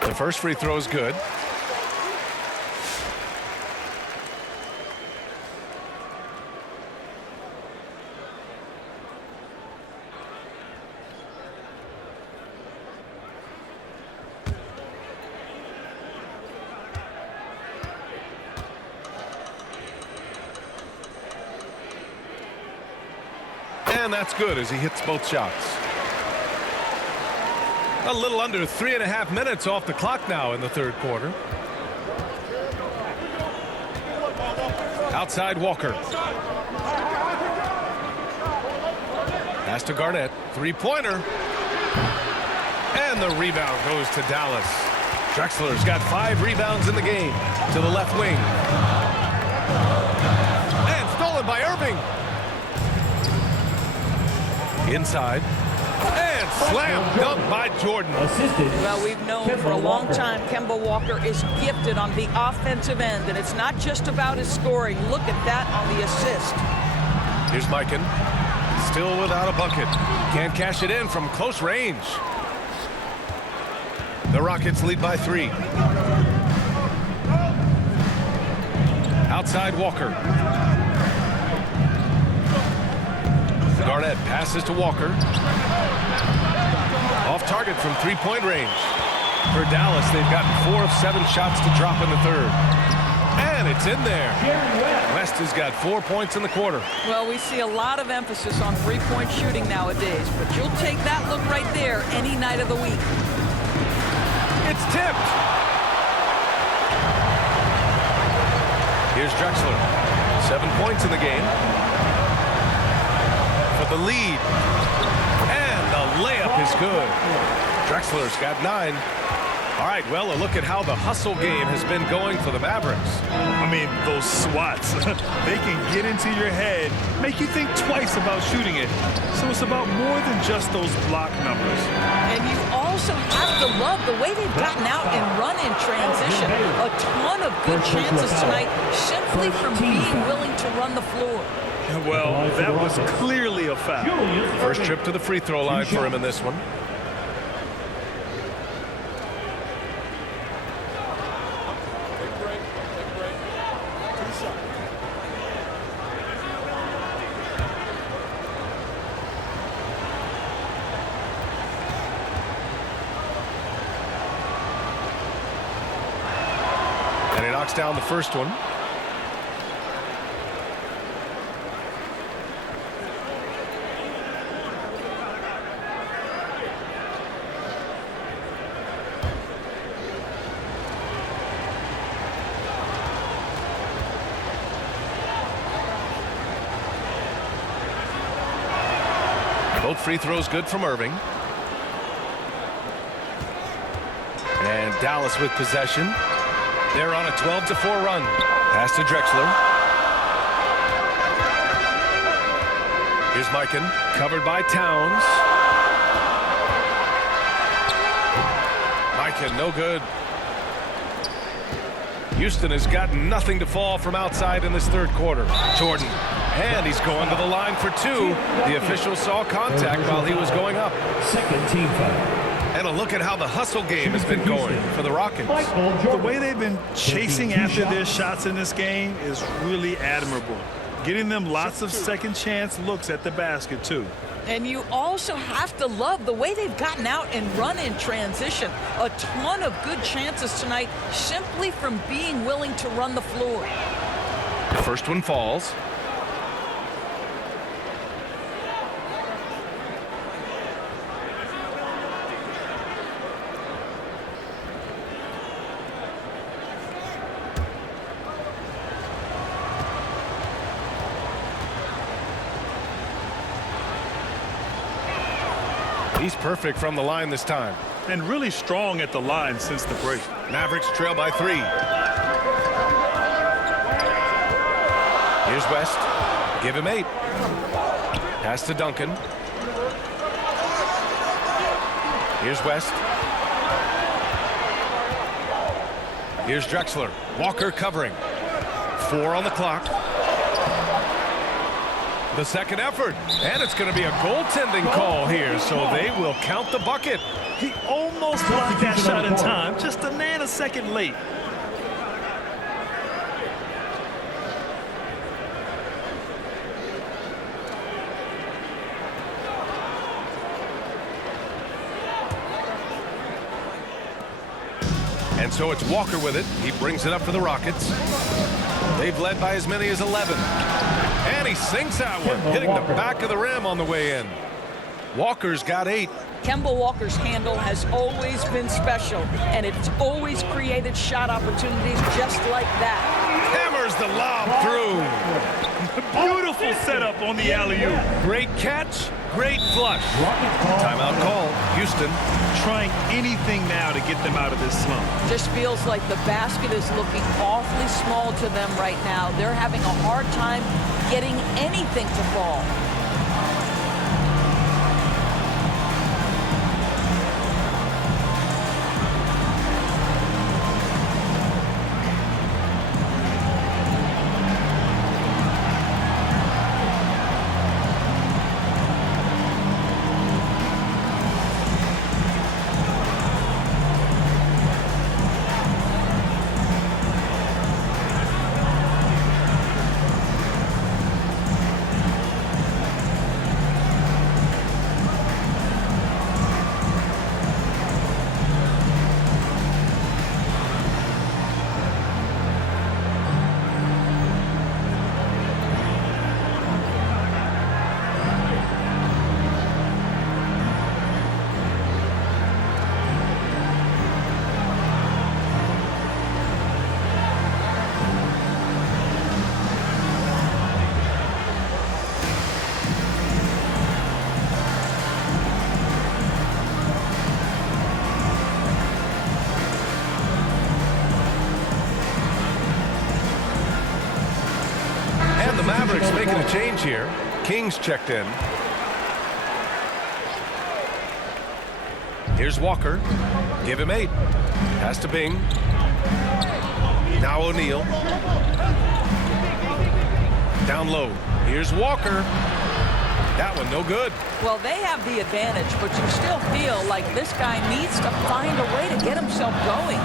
The first free throw is good. And that's good as he hits both shots. A little under 3.5 minutes off the clock now in the third quarter. Outside Walker. Pass to Garnett. Three-pointer. And the rebound goes to Dallas. Drexler's got 5 rebounds in the game. To the left wing. And stolen by Irving. Inside. And slam dunk by Jordan. Well, we've known for a long time Kemba Walker is gifted on the offensive end, and it's not just about his scoring. Look at that on the assist. Here's Mikan. Still without a bucket. Can't cash it in from close range. The Rockets lead by 3. Outside Walker. Garnett passes to Walker. Off target from three-point range. For Dallas, they've gotten 4 of 7 shots to drop in the third. And it's in there. West has got 4 points in the quarter. Well, we see a lot of emphasis on three-point shooting nowadays, but you'll take that look right there any night of the week. It's tipped. Here's Drexler. 7 points in the game. For the lead. And the layup is good. Drexler's got 9. All right, well, a look at how the hustle game has been going for the Mavericks. I mean, those swats, they can get into your head, make you think twice about shooting it. So it's about more than just those block numbers. And you also have to love the way they've gotten out and run in transition. A ton of good chances tonight simply from being willing to run the floor. Well, that was clearly a foul. First trip to the free throw line for him in this one. And he knocks down the first one. Both free throws good from Irving. And Dallas with possession. They're on a 12-4 run. Pass to Drexler. Here's Mikan, covered by Towns. Mikan, no good. Houston has got nothing to fall from outside in this third quarter. Jordan. And he's going to the line for 2. The official saw contact while he was going up. Second team foul. And a look at how the hustle game has been going for the Rockets. The way they've been chasing after their shots in this game is really admirable. Getting them lots of second chance looks at the basket, too. And you also have to love the way they've gotten out and run in transition. A ton of good chances tonight simply from being willing to run the floor. The first one falls. He's perfect from the line this time. And really strong at the line since the break. Mavericks trail by 3. Here's West. Give him 8. Pass to Duncan. Here's West. Here's Drexler. Walker covering. 4 on the clock. The second effort, and it's going to be a goaltending call here, so they will count the bucket. He almost blocked that shot in time, just a nanosecond late. And so it's Walker with it. He brings it up for the Rockets. They've led by as many as 11. And he sinks that one, hitting the back of the rim on the way in. Walker's got 8. Kemba Walker's handle has always been special, and it's always created shot opportunities just like that. Hammers the lob through. Beautiful setup on the alley-oop. Great catch, great flush. Timeout call, Houston. Trying anything now to get them out of this slump. Just feels like the basket is looking awfully small to them right now. They're having a hard time getting anything to fall. The Mavericks making a change here. King's checked in. Here's Walker. Give him 8. Pass to Bing. Now O'Neal. Down low. Here's Walker. That one no good. Well, they have the advantage, but you still feel like this guy needs to find a way to get himself going.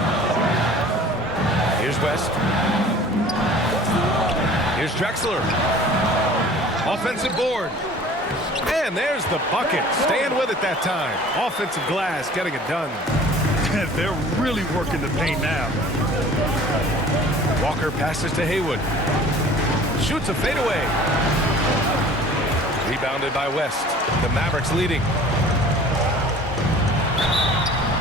Here's West. Here's Drexler. Offensive board. And there's the bucket. Staying with it that time. Offensive glass getting it done. They're really working the paint now. Walker passes to Haywood. Shoots a fadeaway. Rebounded by West. The Mavericks leading.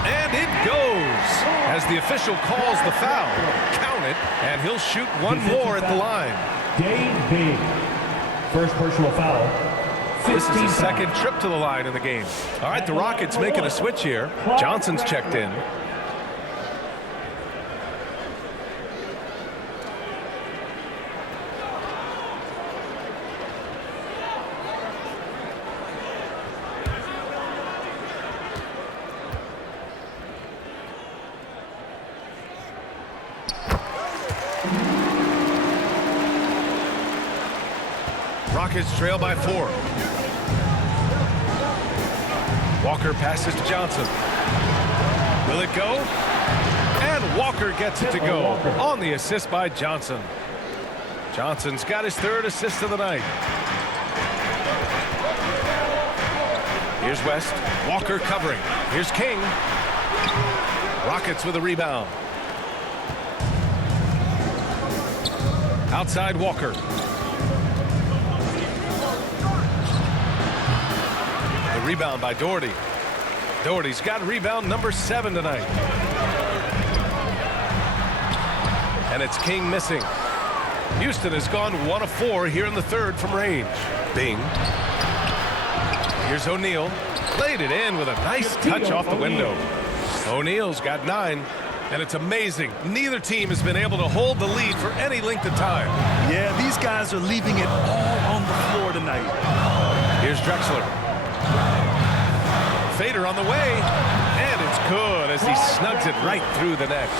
And it goes as the official calls the foul. Count it, and he'll shoot one more at the line. Dave Bing, first personal foul. This is his second trip to the line in the game. All right, the Rockets making a switch here. Johnson's checked in. Rockets trail by 4. Walker passes to Johnson. Will it go? And Walker gets it to go on the assist by Johnson. Johnson's got his 3rd assist of the night. Here's West. Walker covering. Here's King. Rockets with a rebound. Outside Walker. The rebound by Doherty. Doherty's got rebound number 7 tonight. And it's King missing. Houston has gone 1 of 4 here in the 3rd from range. Bing. Here's O'Neal. Laid it in with a nice touch off the window. O'Neal's got 9. And it's amazing. Neither team has been able to hold the lead for any length of time. Yeah, these guys are leaving it all on the floor tonight. Here's Drexler. Fader on the way. And it's good as he snugs it right through the net.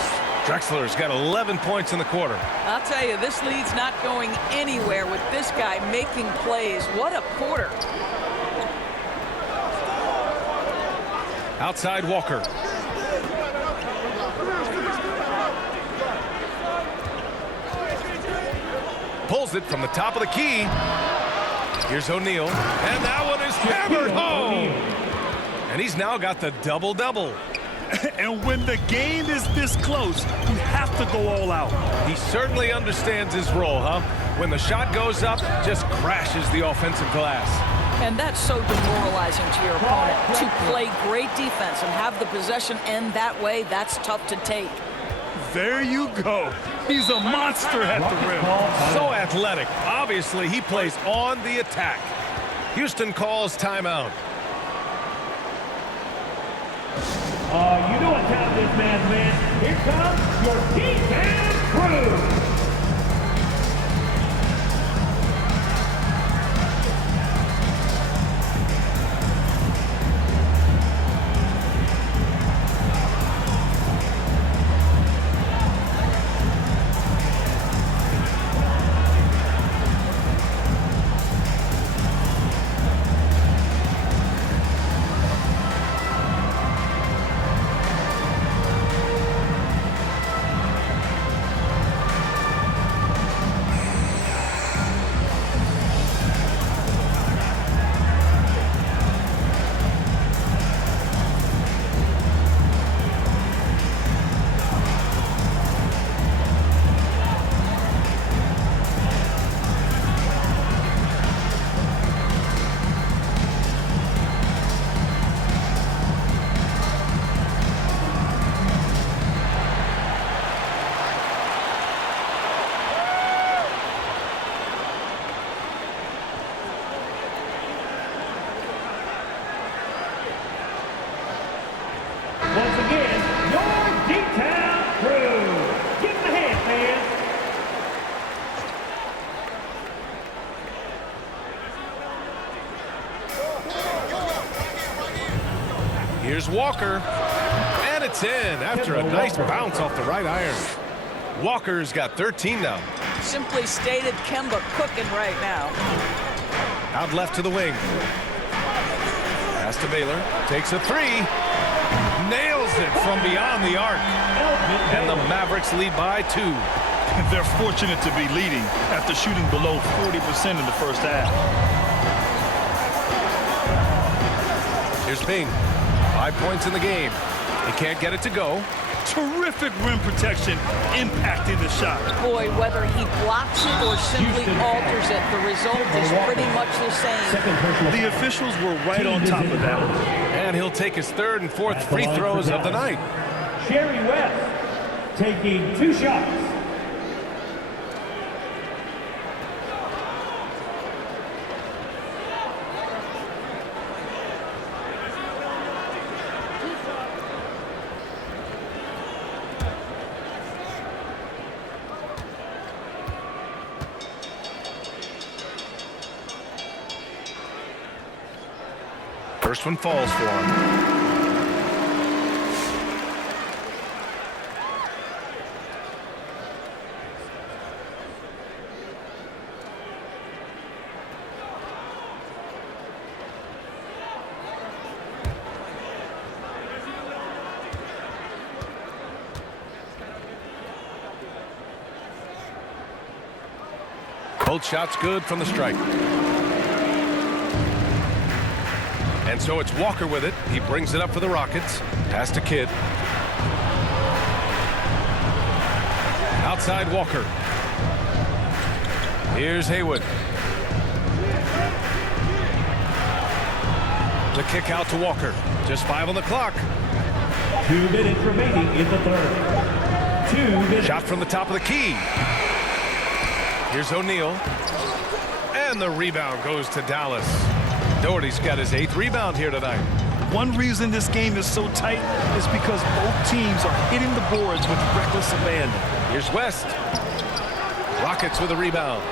Drexler's got 11 points in the quarter. I'll tell you, this lead's not going anywhere with this guy making plays. What a quarter. Outside Walker. Pulls it from the top of the key. Here's O'Neal. And that one is hammered home. And he's now got the double-double. And when the game is this close, you have to go all out. He certainly understands his role, huh? When the shot goes up, just crashes the offensive glass. And that's so demoralizing to your opponent. To play great defense and have the possession end that way, that's tough to take. There you go. He's a monster at the rim. So athletic. Obviously, he plays on the attack. Houston calls timeout. You know what time it is, man. Here comes your defense crew. Once again, your detail crew. Give them a hand, fans. Here's Walker. And it's in after a nice bounce off the right iron. Walker's got 13 now. Simply stated, Kemba cooking right now. Out left to the wing. Pass to Baylor. Takes a 3. Nails it from beyond the arc. And the Mavericks lead by 2. They're fortunate to be leading after shooting below 40% in the first half. Here's Bing. 5 points in the game. He can't get it to go. Terrific rim protection impacting the shot. Boy, whether he blocks it or simply alters it, the result is pretty much the same. The officials were right on top of that one. And he'll take his 3rd and 4th free throws of the night. Sherry West taking 2 shots. First one falls for him. Both shots good from the stripe. And so it's Walker with it. He brings it up for the Rockets. Pass to Kidd. Outside Walker. Here's Haywood. The kick out to Walker. Just 5 on the clock. 2 minutes remaining in the third. 2 minutes. Shot from the top of the key. Here's O'Neal. And the rebound goes to Dallas. Doherty's got his 8th rebound here tonight. One reason this game is so tight is because both teams are hitting the boards with reckless abandon. Here's West. Rockets with a rebound.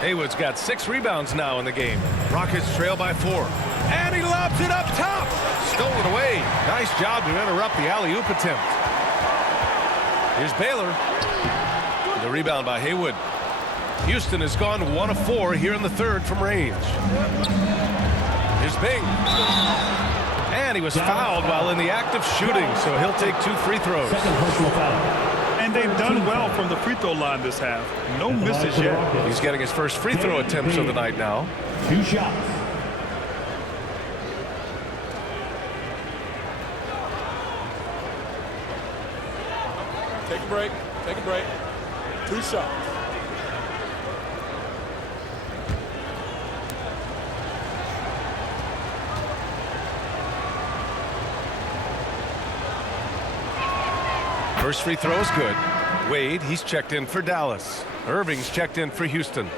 Haywood's got 6 rebounds now in the game. Rockets trail by 4. And he lobs it up top. Stolen away. Nice job to interrupt the alley-oop attempt. Here's Baylor. The rebound by Haywood. Houston has gone 1 of 4 here in the third from range. Here's Bing. And he was fouled while in the act of shooting, so he'll take 2 free throws. And they've done well from the free throw line this half. No misses yet. He's getting his first free throw attempts of the night now. 2 shots. Take a break. Take a break. 2 shots. First free throw is good. Wade, he's checked in for Dallas. Irving's checked in for Houston.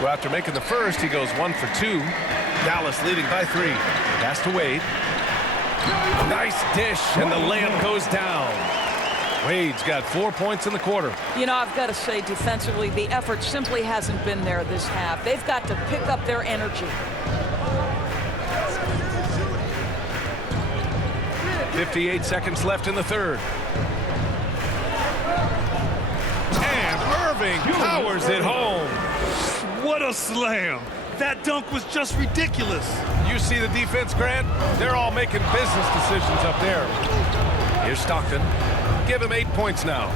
So after making the first, he goes 1 for 2. Dallas leading by 3. Pass to Wade. Nice dish, and the layup goes down. Wade's got 4 points in the quarter. You know, I've got to say, defensively, the effort simply hasn't been there this half. They've got to pick up their energy. 58 seconds left in the third. And Irving powers it home. What a slam. That dunk was just ridiculous. You see the defense, Grant? They're all making business decisions up there. Here's Stockton. Give him 8 points now.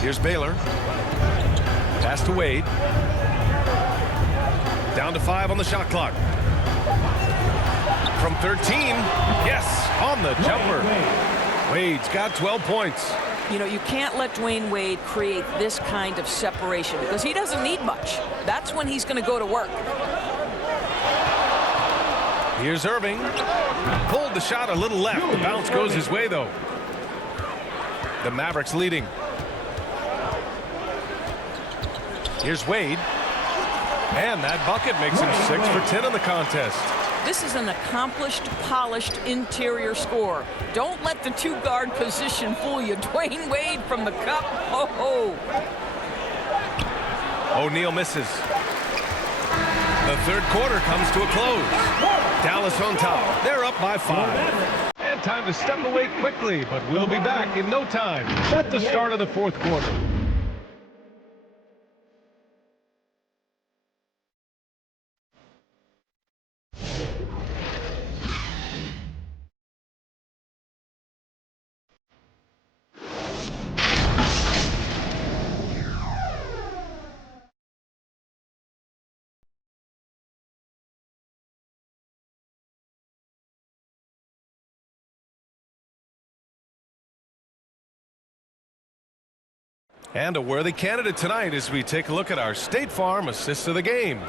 Here's Baylor. Pass to Wade. Down to 5 on the shot clock. From 13. Yes, on the jumper. Wade's got 12 points. You know, you can't let Dwayne Wade create this kind of separation because he doesn't need much. That's when he's going to go to work. Here's Irving. Pulled the shot a little left. The bounce goes his way, though. The Mavericks leading. Here's Wade. And that bucket makes him 6 for 10 in the contest. This is an accomplished, polished interior scorer. Don't let the 2-guard position fool you. Dwayne Wade from the cup. Oh. O'Neal misses. The third quarter comes to a close. Dallas on top. They're up by 5. And time to step away quickly, but we'll be back in no time at the start of the fourth quarter. And a worthy candidate tonight as we take a look at our State Farm assist of the game.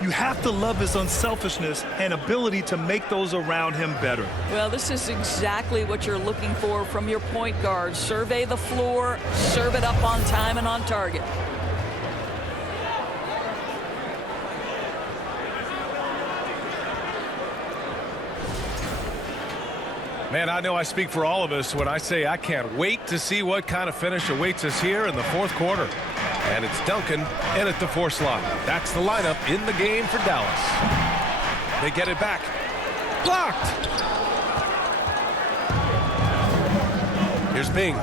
You have to love his unselfishness and ability to make those around him better. Well, this is exactly what you're looking for from your point guard. Survey the floor, serve it up on time and on target. Man, I know I speak for all of us when I say I can't wait to see what kind of finish awaits us here in the fourth quarter. And it's Duncan in at the 4 slot. That's the lineup in the game for Dallas. They get it back. Blocked. Here's Bing. He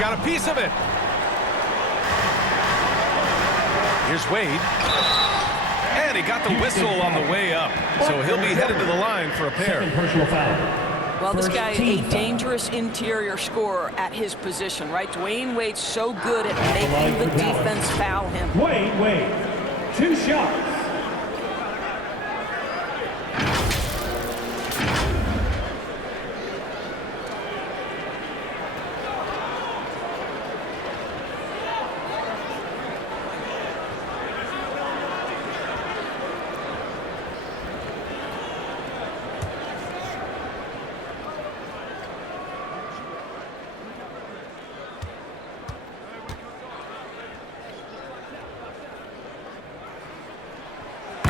got a piece of it. Here's Wade. And he got the whistle on the way up. So he'll be headed to the line for a pair. Personal foul. Well, this guy is a dangerous interior scorer at his position, right? Dwayne Wade's so good at making the defense foul him. Wade, 2 shots.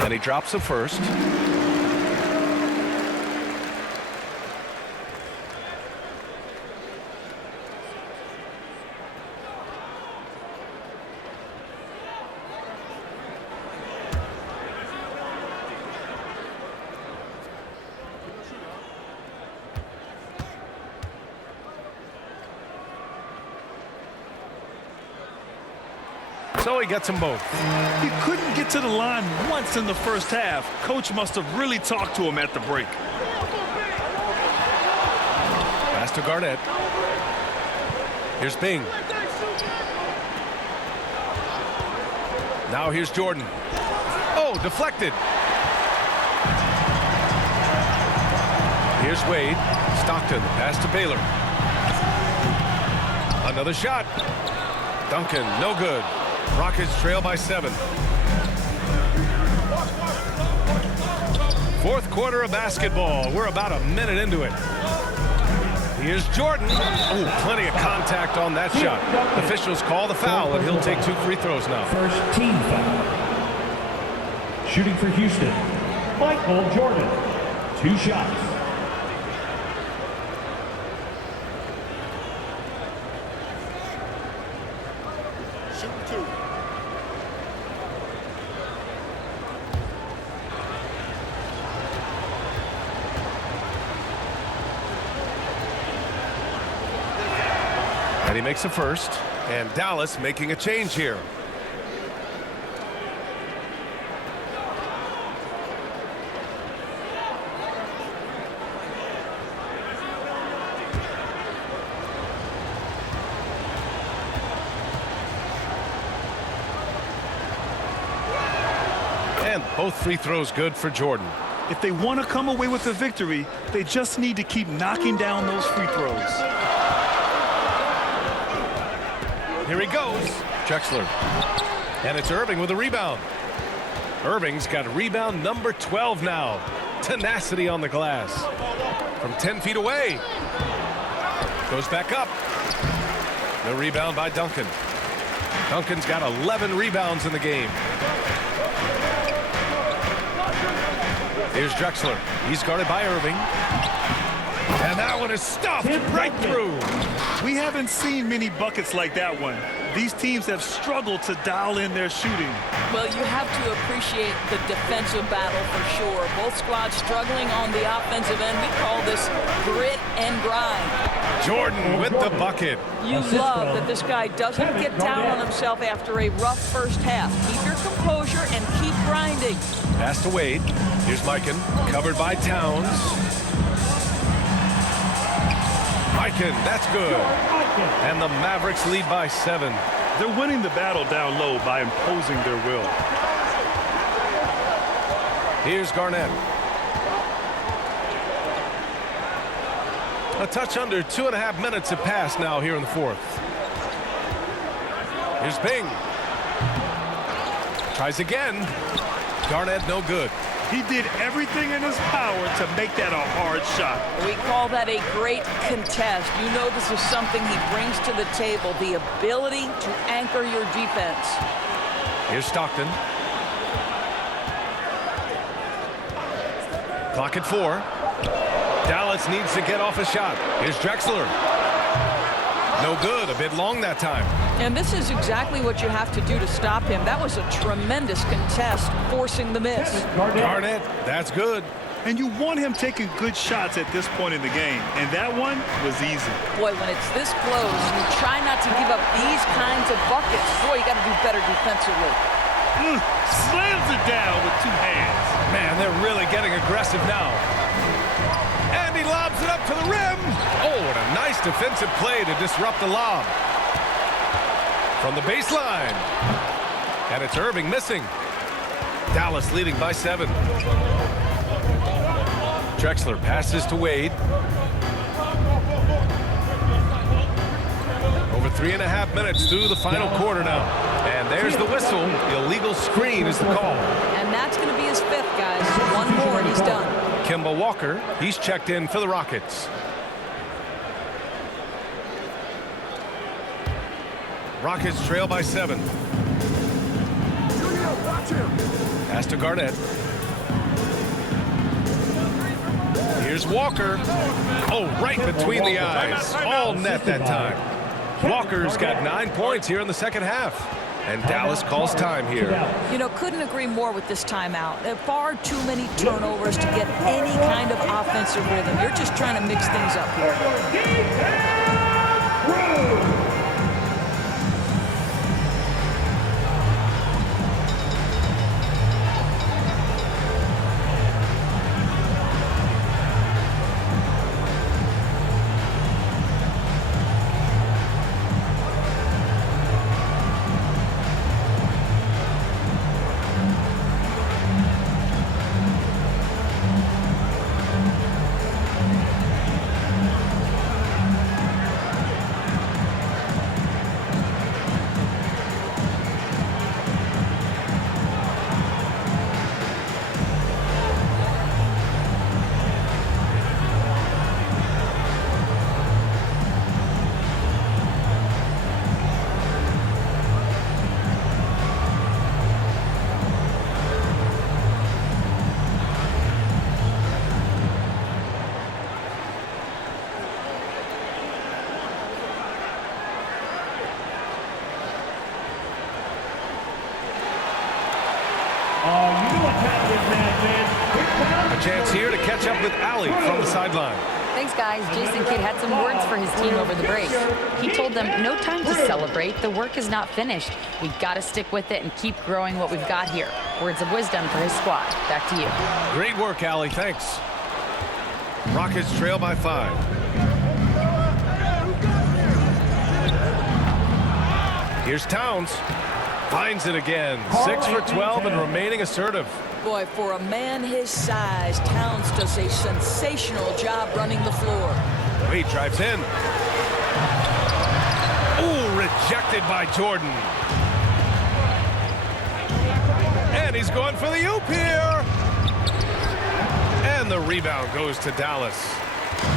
And he drops the first. So he gets them both. He couldn't get to the line once in the first half. Coach must have really talked to him at the break. Pass to Garnett. Here's Bing. Now here's Jordan. Oh, deflected. Here's Wade. Stockton. Pass to Baylor. Another shot. Duncan, no good. Rockets trail by 7. Fourth quarter of basketball. We're about a minute into it. Here's Jordan. Oh, plenty of contact on that shot. Officials call the foul, and he'll take 2 free throws now. First team foul. Shooting for Houston, Michael Jordan. 2 shots. And he makes a first, and Dallas making a change here. And both free throws good for Jordan. If they want to come away with a victory, they just need to keep knocking down those free throws. Here he goes. Drexler. And it's Irving with a rebound. Irving's got rebound number 12 now. Tenacity on the glass. From 10 feet away. Goes back up. No rebound by Duncan. Duncan's got 11 rebounds in the game. Here's Drexler. He's guarded by Irving. And that one is stuffed right through. We haven't seen many buckets like that one. These teams have struggled to dial in their shooting. Well, you have to appreciate the defensive battle for sure. Both squads struggling on the offensive end. We call this grit and grind. Jordan with the bucket. You love that this guy doesn't get down on himself after a rough first half. Keep your composure and keep grinding. Pass to Wade. Here's Mikan, covered by Towns. Mikan, that's good. And the Mavericks lead by 7. They're winning the battle down low by imposing their will. Here's Garnett. A touch under 2.5 minutes have passed now here in the fourth. Here's Bing. Tries again. Garnett no good. He did everything in his power to make that a hard shot. We call that a great contest. You know this is something he brings to the table, the ability to anchor your defense. Here's Stockton. Clock at 4. Dallas needs to get off a shot. Here's Drexler. No good, a bit long that time. And this is exactly what you have to do to stop him. That was a tremendous contest, forcing the miss. Garnett, that's good. And you want him taking good shots at this point in the game. And that one was easy. Boy, when it's this close, you try not to give up these kinds of buckets. Boy, you got to do better defensively. Slams it down with 2 hands. Man, they're really getting aggressive now. And he lobs it up to the rim. Oh, what a nice defensive play to disrupt the lob. From the baseline. And it's Irving missing. Dallas leading by 7. Drexler passes to Wade. Over 3.5 minutes through the final quarter now. And there's the whistle. Illegal screen is the call. And that's going to be his 5th, guys. 1 more and he's done. Kemba Walker, he's checked in for the Rockets. Rockets trail by 7. Pass to Garnett. Here's Walker. Oh, right between the eyes. All net that time. Walker's got 9 points here in the second half. And Dallas calls time here. You know, couldn't agree more with this timeout. There are far too many turnovers to get any kind of offensive rhythm. You're just trying to mix things up here. A chance here to catch up with Allie from the sideline. Thanks, guys. Jason Kidd had some words for his team over the break. He told them, no time to celebrate. The work is not finished. We've got to stick with it and keep growing what we've got here. Words of wisdom for his squad. Back to you. Great work, Allie. Thanks. Rockets trail by 5. Here's Towns. Finds it again. 6 for 12 and remaining assertive. Boy, for a man his size, Towns does a sensational job running the floor. Wade drives in. Ooh, rejected by Jordan. And he's going for the oop here. And the rebound goes to Dallas.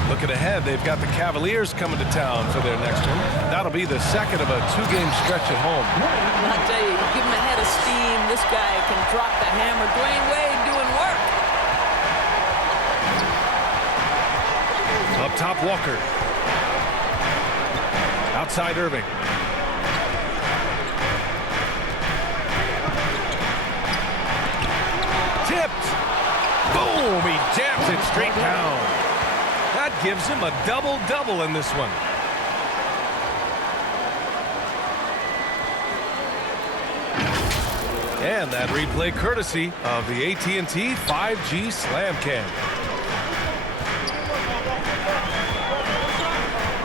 Looking ahead, they've got the Cavaliers coming to town for their next one. That'll be the second of a 2-game stretch at home. I tell you, give him a head of steam. This guy can drop the hammer. Dwayne Wade doing work. Up top, Walker. Outside, Irving. Tipped. Boom! He jams it straight down. That gives him a double-double in this one. And that replay courtesy of the AT&T 5G Slam Cam.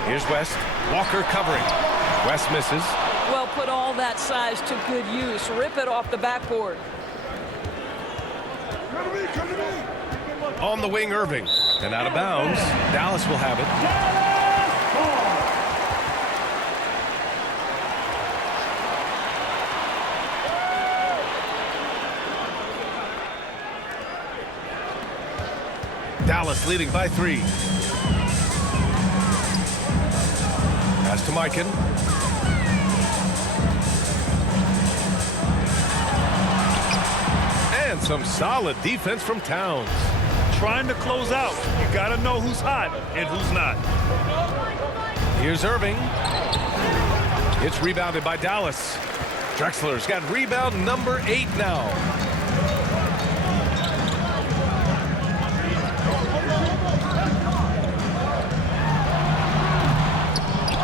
Here's West. Walker covering. West misses. Well, put all that size to good use. Rip it off the backboard. On the wing, Irving. And out of bounds. Dallas will have it. Dallas leading by 3. Pass to Mikan. And some solid defense from Towns. Trying to close out. You got to know who's hot and who's not. Here's Irving. It's rebounded by Dallas. Drexler's got rebound number 8 now.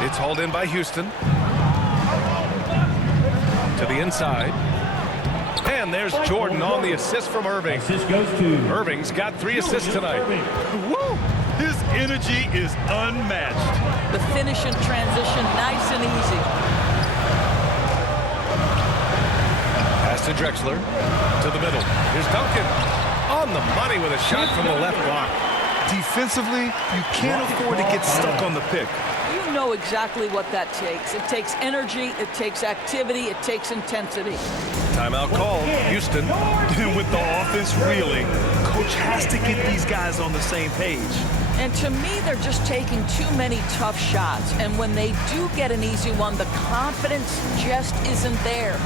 It's hauled in by Houston. To the inside. And there's Jordan on the assist from Irving. Assist goes to Irving's got 3 assists tonight. Woo! His energy is unmatched. The finish in transition, nice and easy. Pass to Drexler. To the middle. Here's Duncan. On the money with a shot from the left block. Defensively, you can't afford to get stuck on the pick. You know exactly what that takes. It takes energy, it takes activity, it takes intensity. Timeout call. Houston. And with the offense reeling, coach has to get these guys on the same page. And to me, they're just taking too many tough shots. And when they do get an easy one, the confidence just isn't there.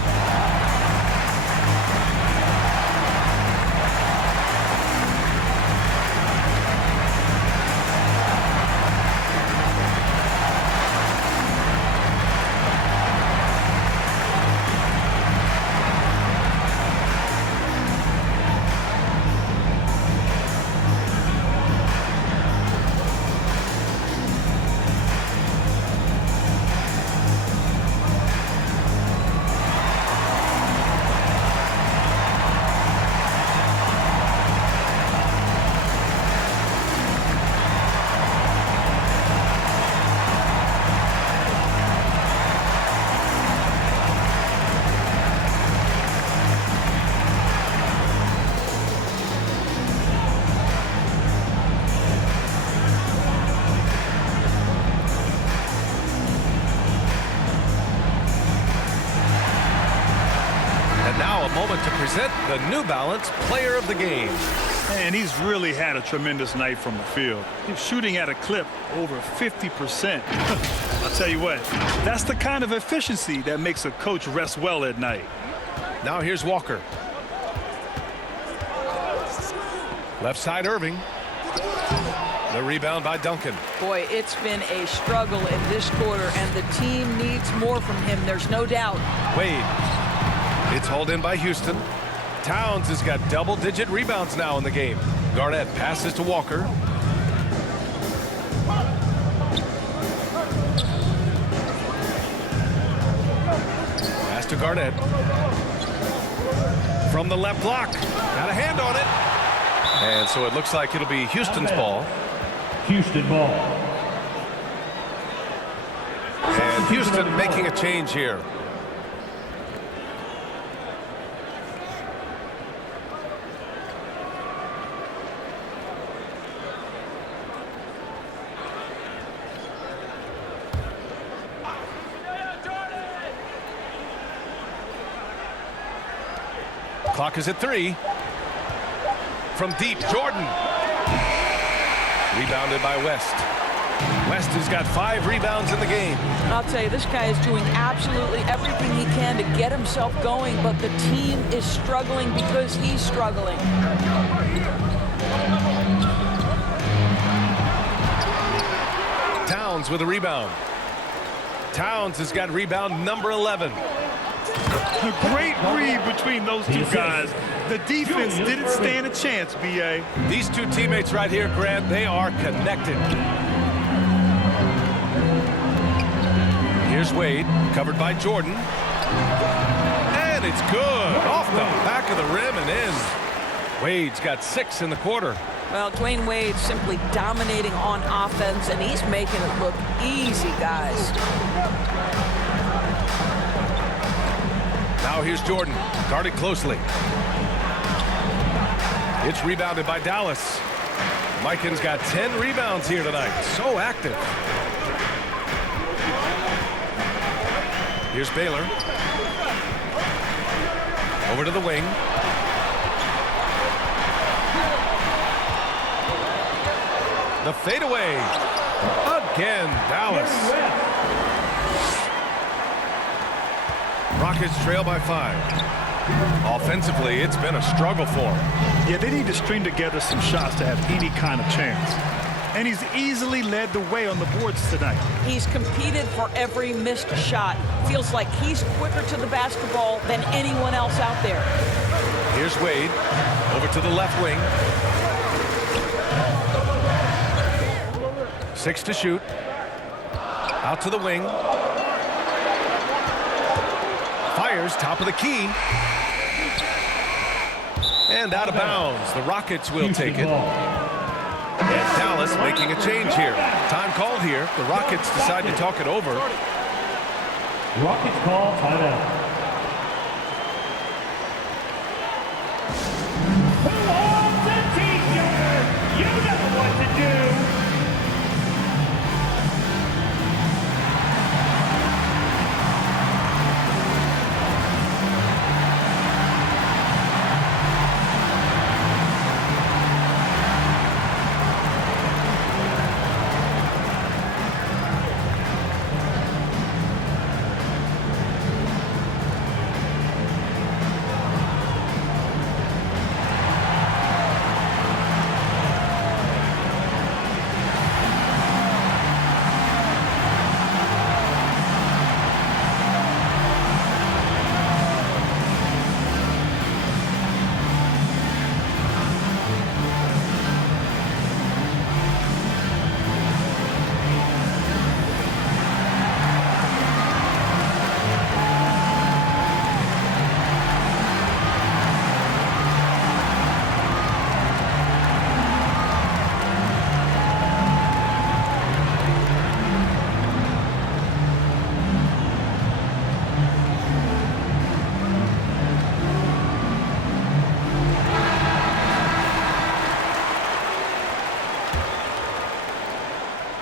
Moment to present the New Balance Player of the Game. And he's really had a tremendous night from the field. He's shooting at a clip over 50%. I'll tell you what, that's the kind of efficiency that makes a coach rest well at night. Now here's Walker. Left side Irving. The rebound by Duncan. Boy, it's been a struggle in this quarter, and the team needs more from him. There's no doubt. Wade. It's hauled in by Houston. Towns has got double-digit rebounds now in the game. Garnett passes to Walker. Pass to Garnett. From the left block. Got a hand on it. And so it looks like it'll be Houston's ball. Houston ball. And Houston making a change here. Clock is at 3. From deep, Jordan. Rebounded by West. West has got 5 rebounds in the game. I'll tell you, this guy is doing absolutely everything he can to get himself going, but the team is struggling because he's struggling. Towns with a rebound. Towns has got rebound number 11. A great read between those two guys. The defense didn't stand a chance, B.A. These two teammates right here, Grant, they are connected. Here's Wade, covered by Jordan. And it's good. Off the back of the rim and in. Wade's got 6 in the quarter. Well, Dwayne Wade simply dominating on offense, and he's making it look easy, guys. Now here's Jordan, guarded closely. It's rebounded by Dallas. Mikan's got 10 rebounds here tonight. So active. Here's Baylor. Over to the wing. The fadeaway. Again, Dallas. Rockets trail by 5. Offensively, it's been a struggle for them. Yeah, they need to string together some shots to have any kind of chance. And he's easily led the way on the boards tonight. He's competed for every missed shot. Feels like he's quicker to the basketball than anyone else out there. Here's Wade, over to the left wing. 6 to shoot. Out to the wing. Fires, top of the key. And out of bounds. The Rockets will take it. And Dallas making a change here. Time called here. The Rockets decide to talk it over. Rockets call timeout. Who owns a t-shirt? You know what to do.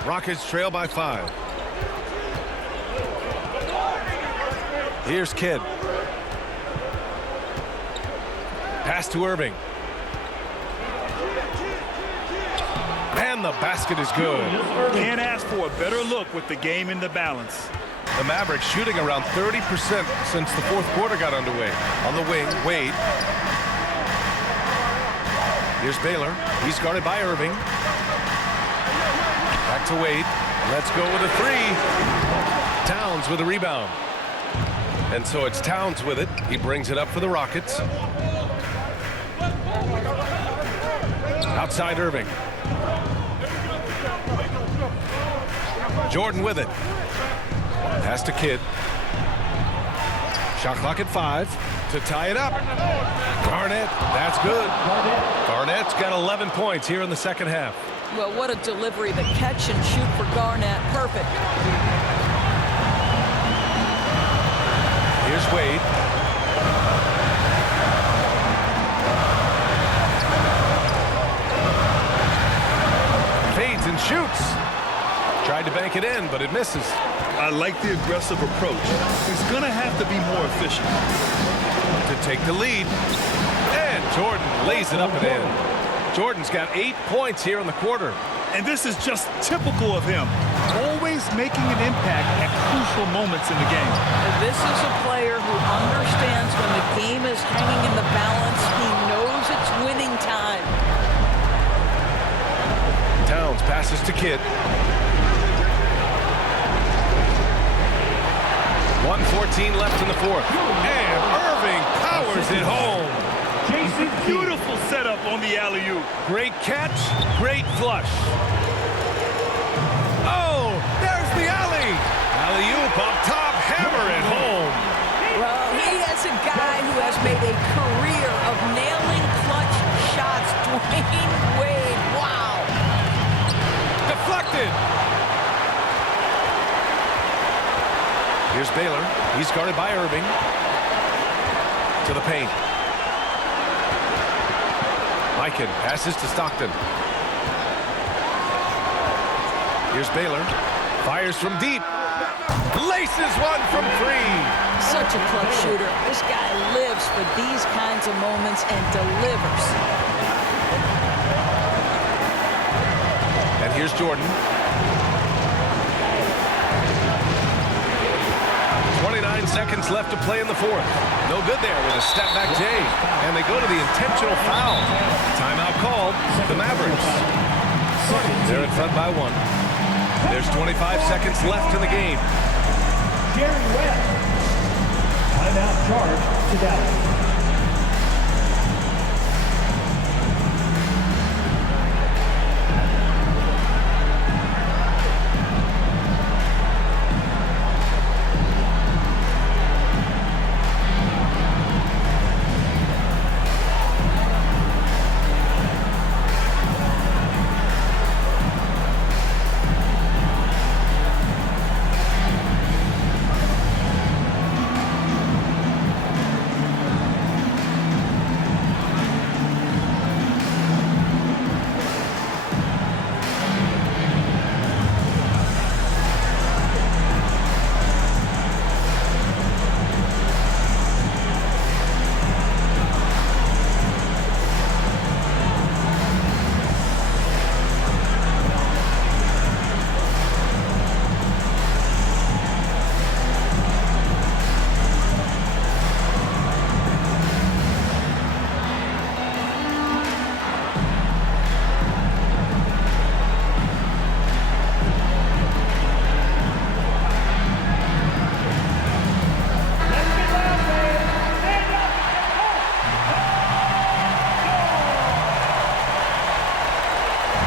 Rockets trail by 5. Here's Kidd. Pass to Irving. And the basket is good. Can't ask for a better look with the game in the balance. The Mavericks shooting around 30% since the fourth quarter got underway. On the wing, Wade. Here's Baylor. He's guarded by Irving. Back to Wade. Let's go with a 3. Towns with a rebound. And so it's Towns with it. He brings it up for the Rockets. Outside Irving. Jordan with it. Pass to Kidd. Shot clock at 5 to tie it up. Garnett, that's good. Garnett's got 11 points here in the second half. Well, what a delivery. The catch and shoot for Garnett. Perfect. Here's Wade. Fades and shoots. Tried to bank it in, but it misses. I like the aggressive approach. He's going to have to be more efficient. To take the lead. And Jordan lays it up and in. Jordan's got 8 points here in the quarter. And this is just typical of him. Always making an impact at crucial moments in the game. And this is a player who understands when the game is hanging in the balance. He knows it's winning time. Towns passes to Kidd. 1:14 left in the fourth. And Irving powers it home. Beautiful setup on the alley-oop. Great catch, great flush. Oh, there's the alley. Alley-oop up top, hammer it home. Well, he has a guy who has made a career of nailing clutch shots. Dwayne Wade, wow. Deflected. Here's Baylor. He's guarded by Irving. To the paint. Mikan passes to Stockton. Here's Baylor. Fires from deep. Laces one from 3. Such a clutch shooter. This guy lives for these kinds of moments and delivers. And here's Jordan. 29 seconds left to play in the fourth. No good there with a step-back J. And they go to the intentional foul. Timeout called the Mavericks. They're in front by 1. There's 25 seconds left in the game. Jerry West. Timeout charge to Dallas.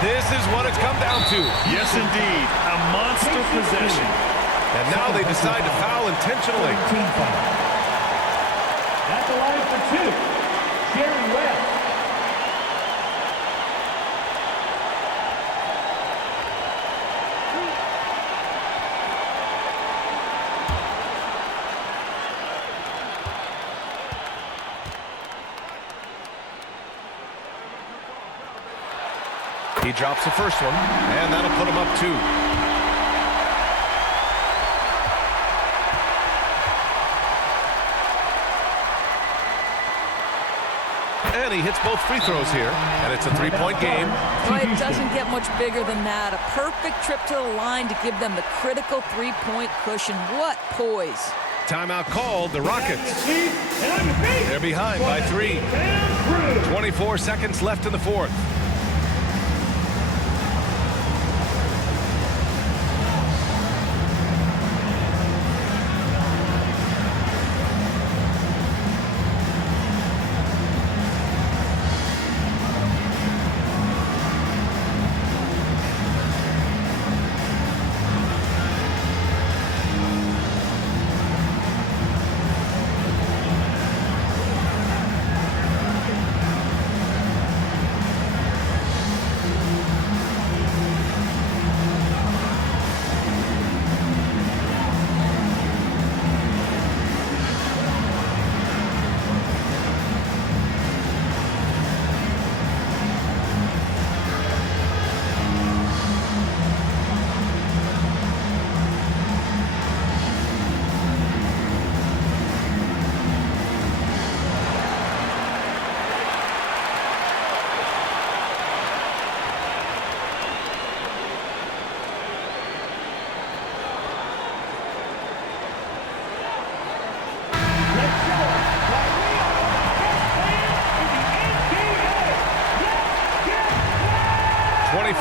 This is what it's come down to. Yes, indeed. A monster possession. And now they decide to foul intentionally. Team foul. At the line for 2, Jerry West. He drops the first one, and that'll put him up 2. And he hits both free throws here, and it's a 3-point game. Well, it doesn't get much bigger than that. A perfect trip to the line to give them the critical 3-point cushion. What poise. Timeout called, the Rockets. They're behind by 3. 24 seconds left in the 4th.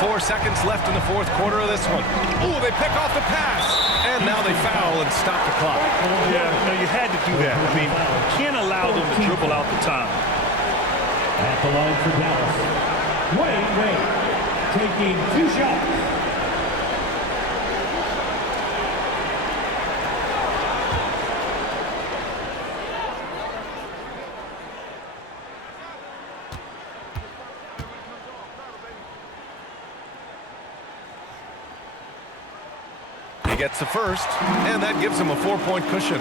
Four seconds left in the 4th quarter of this one. Ooh, they pick off the pass. And now they foul and stop the clock. Yeah, no, you had to do that. I mean, you can't allow them to dribble out the time. At the line for Dallas, Wade, taking 2 shots. He gets the first, and that gives him a 4-point cushion.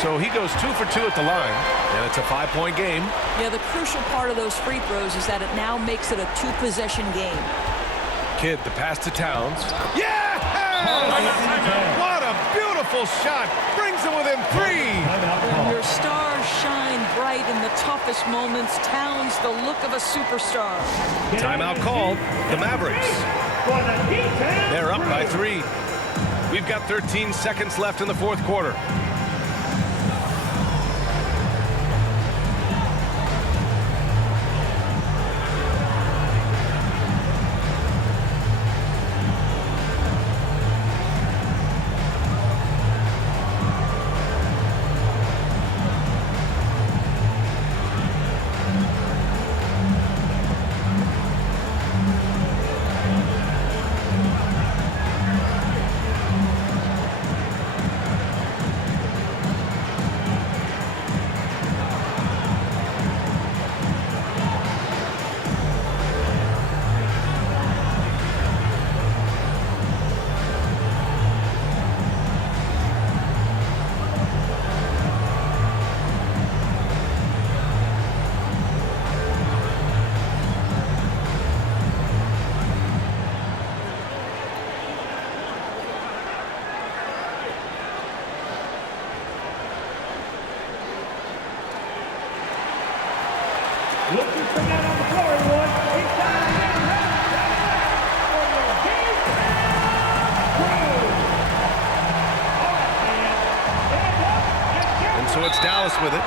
So he goes 2 for 2 at the line, and it's a 5-point game. Yeah, the crucial part of those free throws is that it now makes it a 2-possession game. Kidd, the pass to Towns. Yeah! What a beautiful beautiful shot. Brings it within 3. When your stars shine bright in the toughest moments, Towns the look of a superstar. Timeout called. The Mavericks. They're up by 3. We've got 13 seconds left in the fourth quarter. Looking for that on the floor, everyone. It's time to get ready for your defense crew. All right, man. Stand up and get And so it's Dallas with it.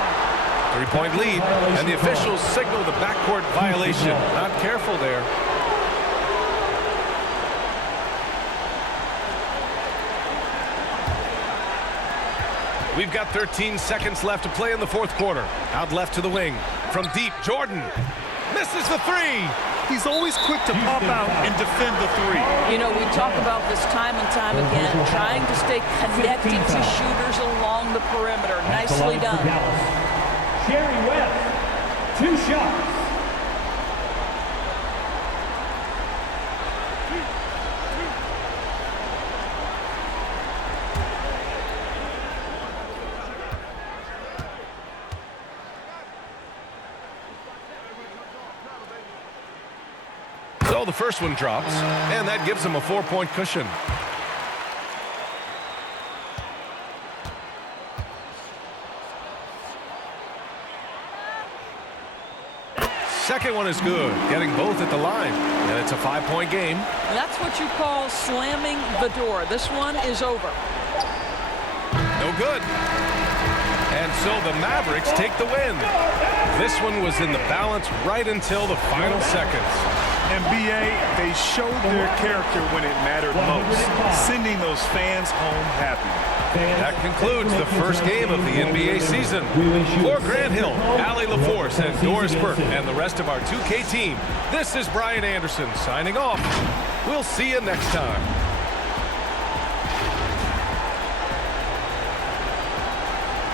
3-point lead. And the officials signal the backcourt violation. Not careful there. We've got 13 seconds left to play in the fourth quarter. Out left to the wing. From deep, Jordan misses the 3. He's always quick to pop out and defend the 3. You know, we talk about this time and time again, trying to stay connected to shooters along the perimeter. Nicely done. Jerry West, 2 shots. So the first one drops, and that gives him a 4-point cushion. Second one is good, getting both at the line, and it's a 5-point game. That's what you call slamming the door. This one is over. No good. And so the Mavericks take the win. This one was in the balance right until the final seconds. And BA, they showed their character when it mattered most, sending those fans home happy. That concludes the first game of the NBA season. For Grant Hill, Allie LaForce, and Doris Burke, and the rest of our 2K team, this is Brian Anderson signing off. We'll see you next time.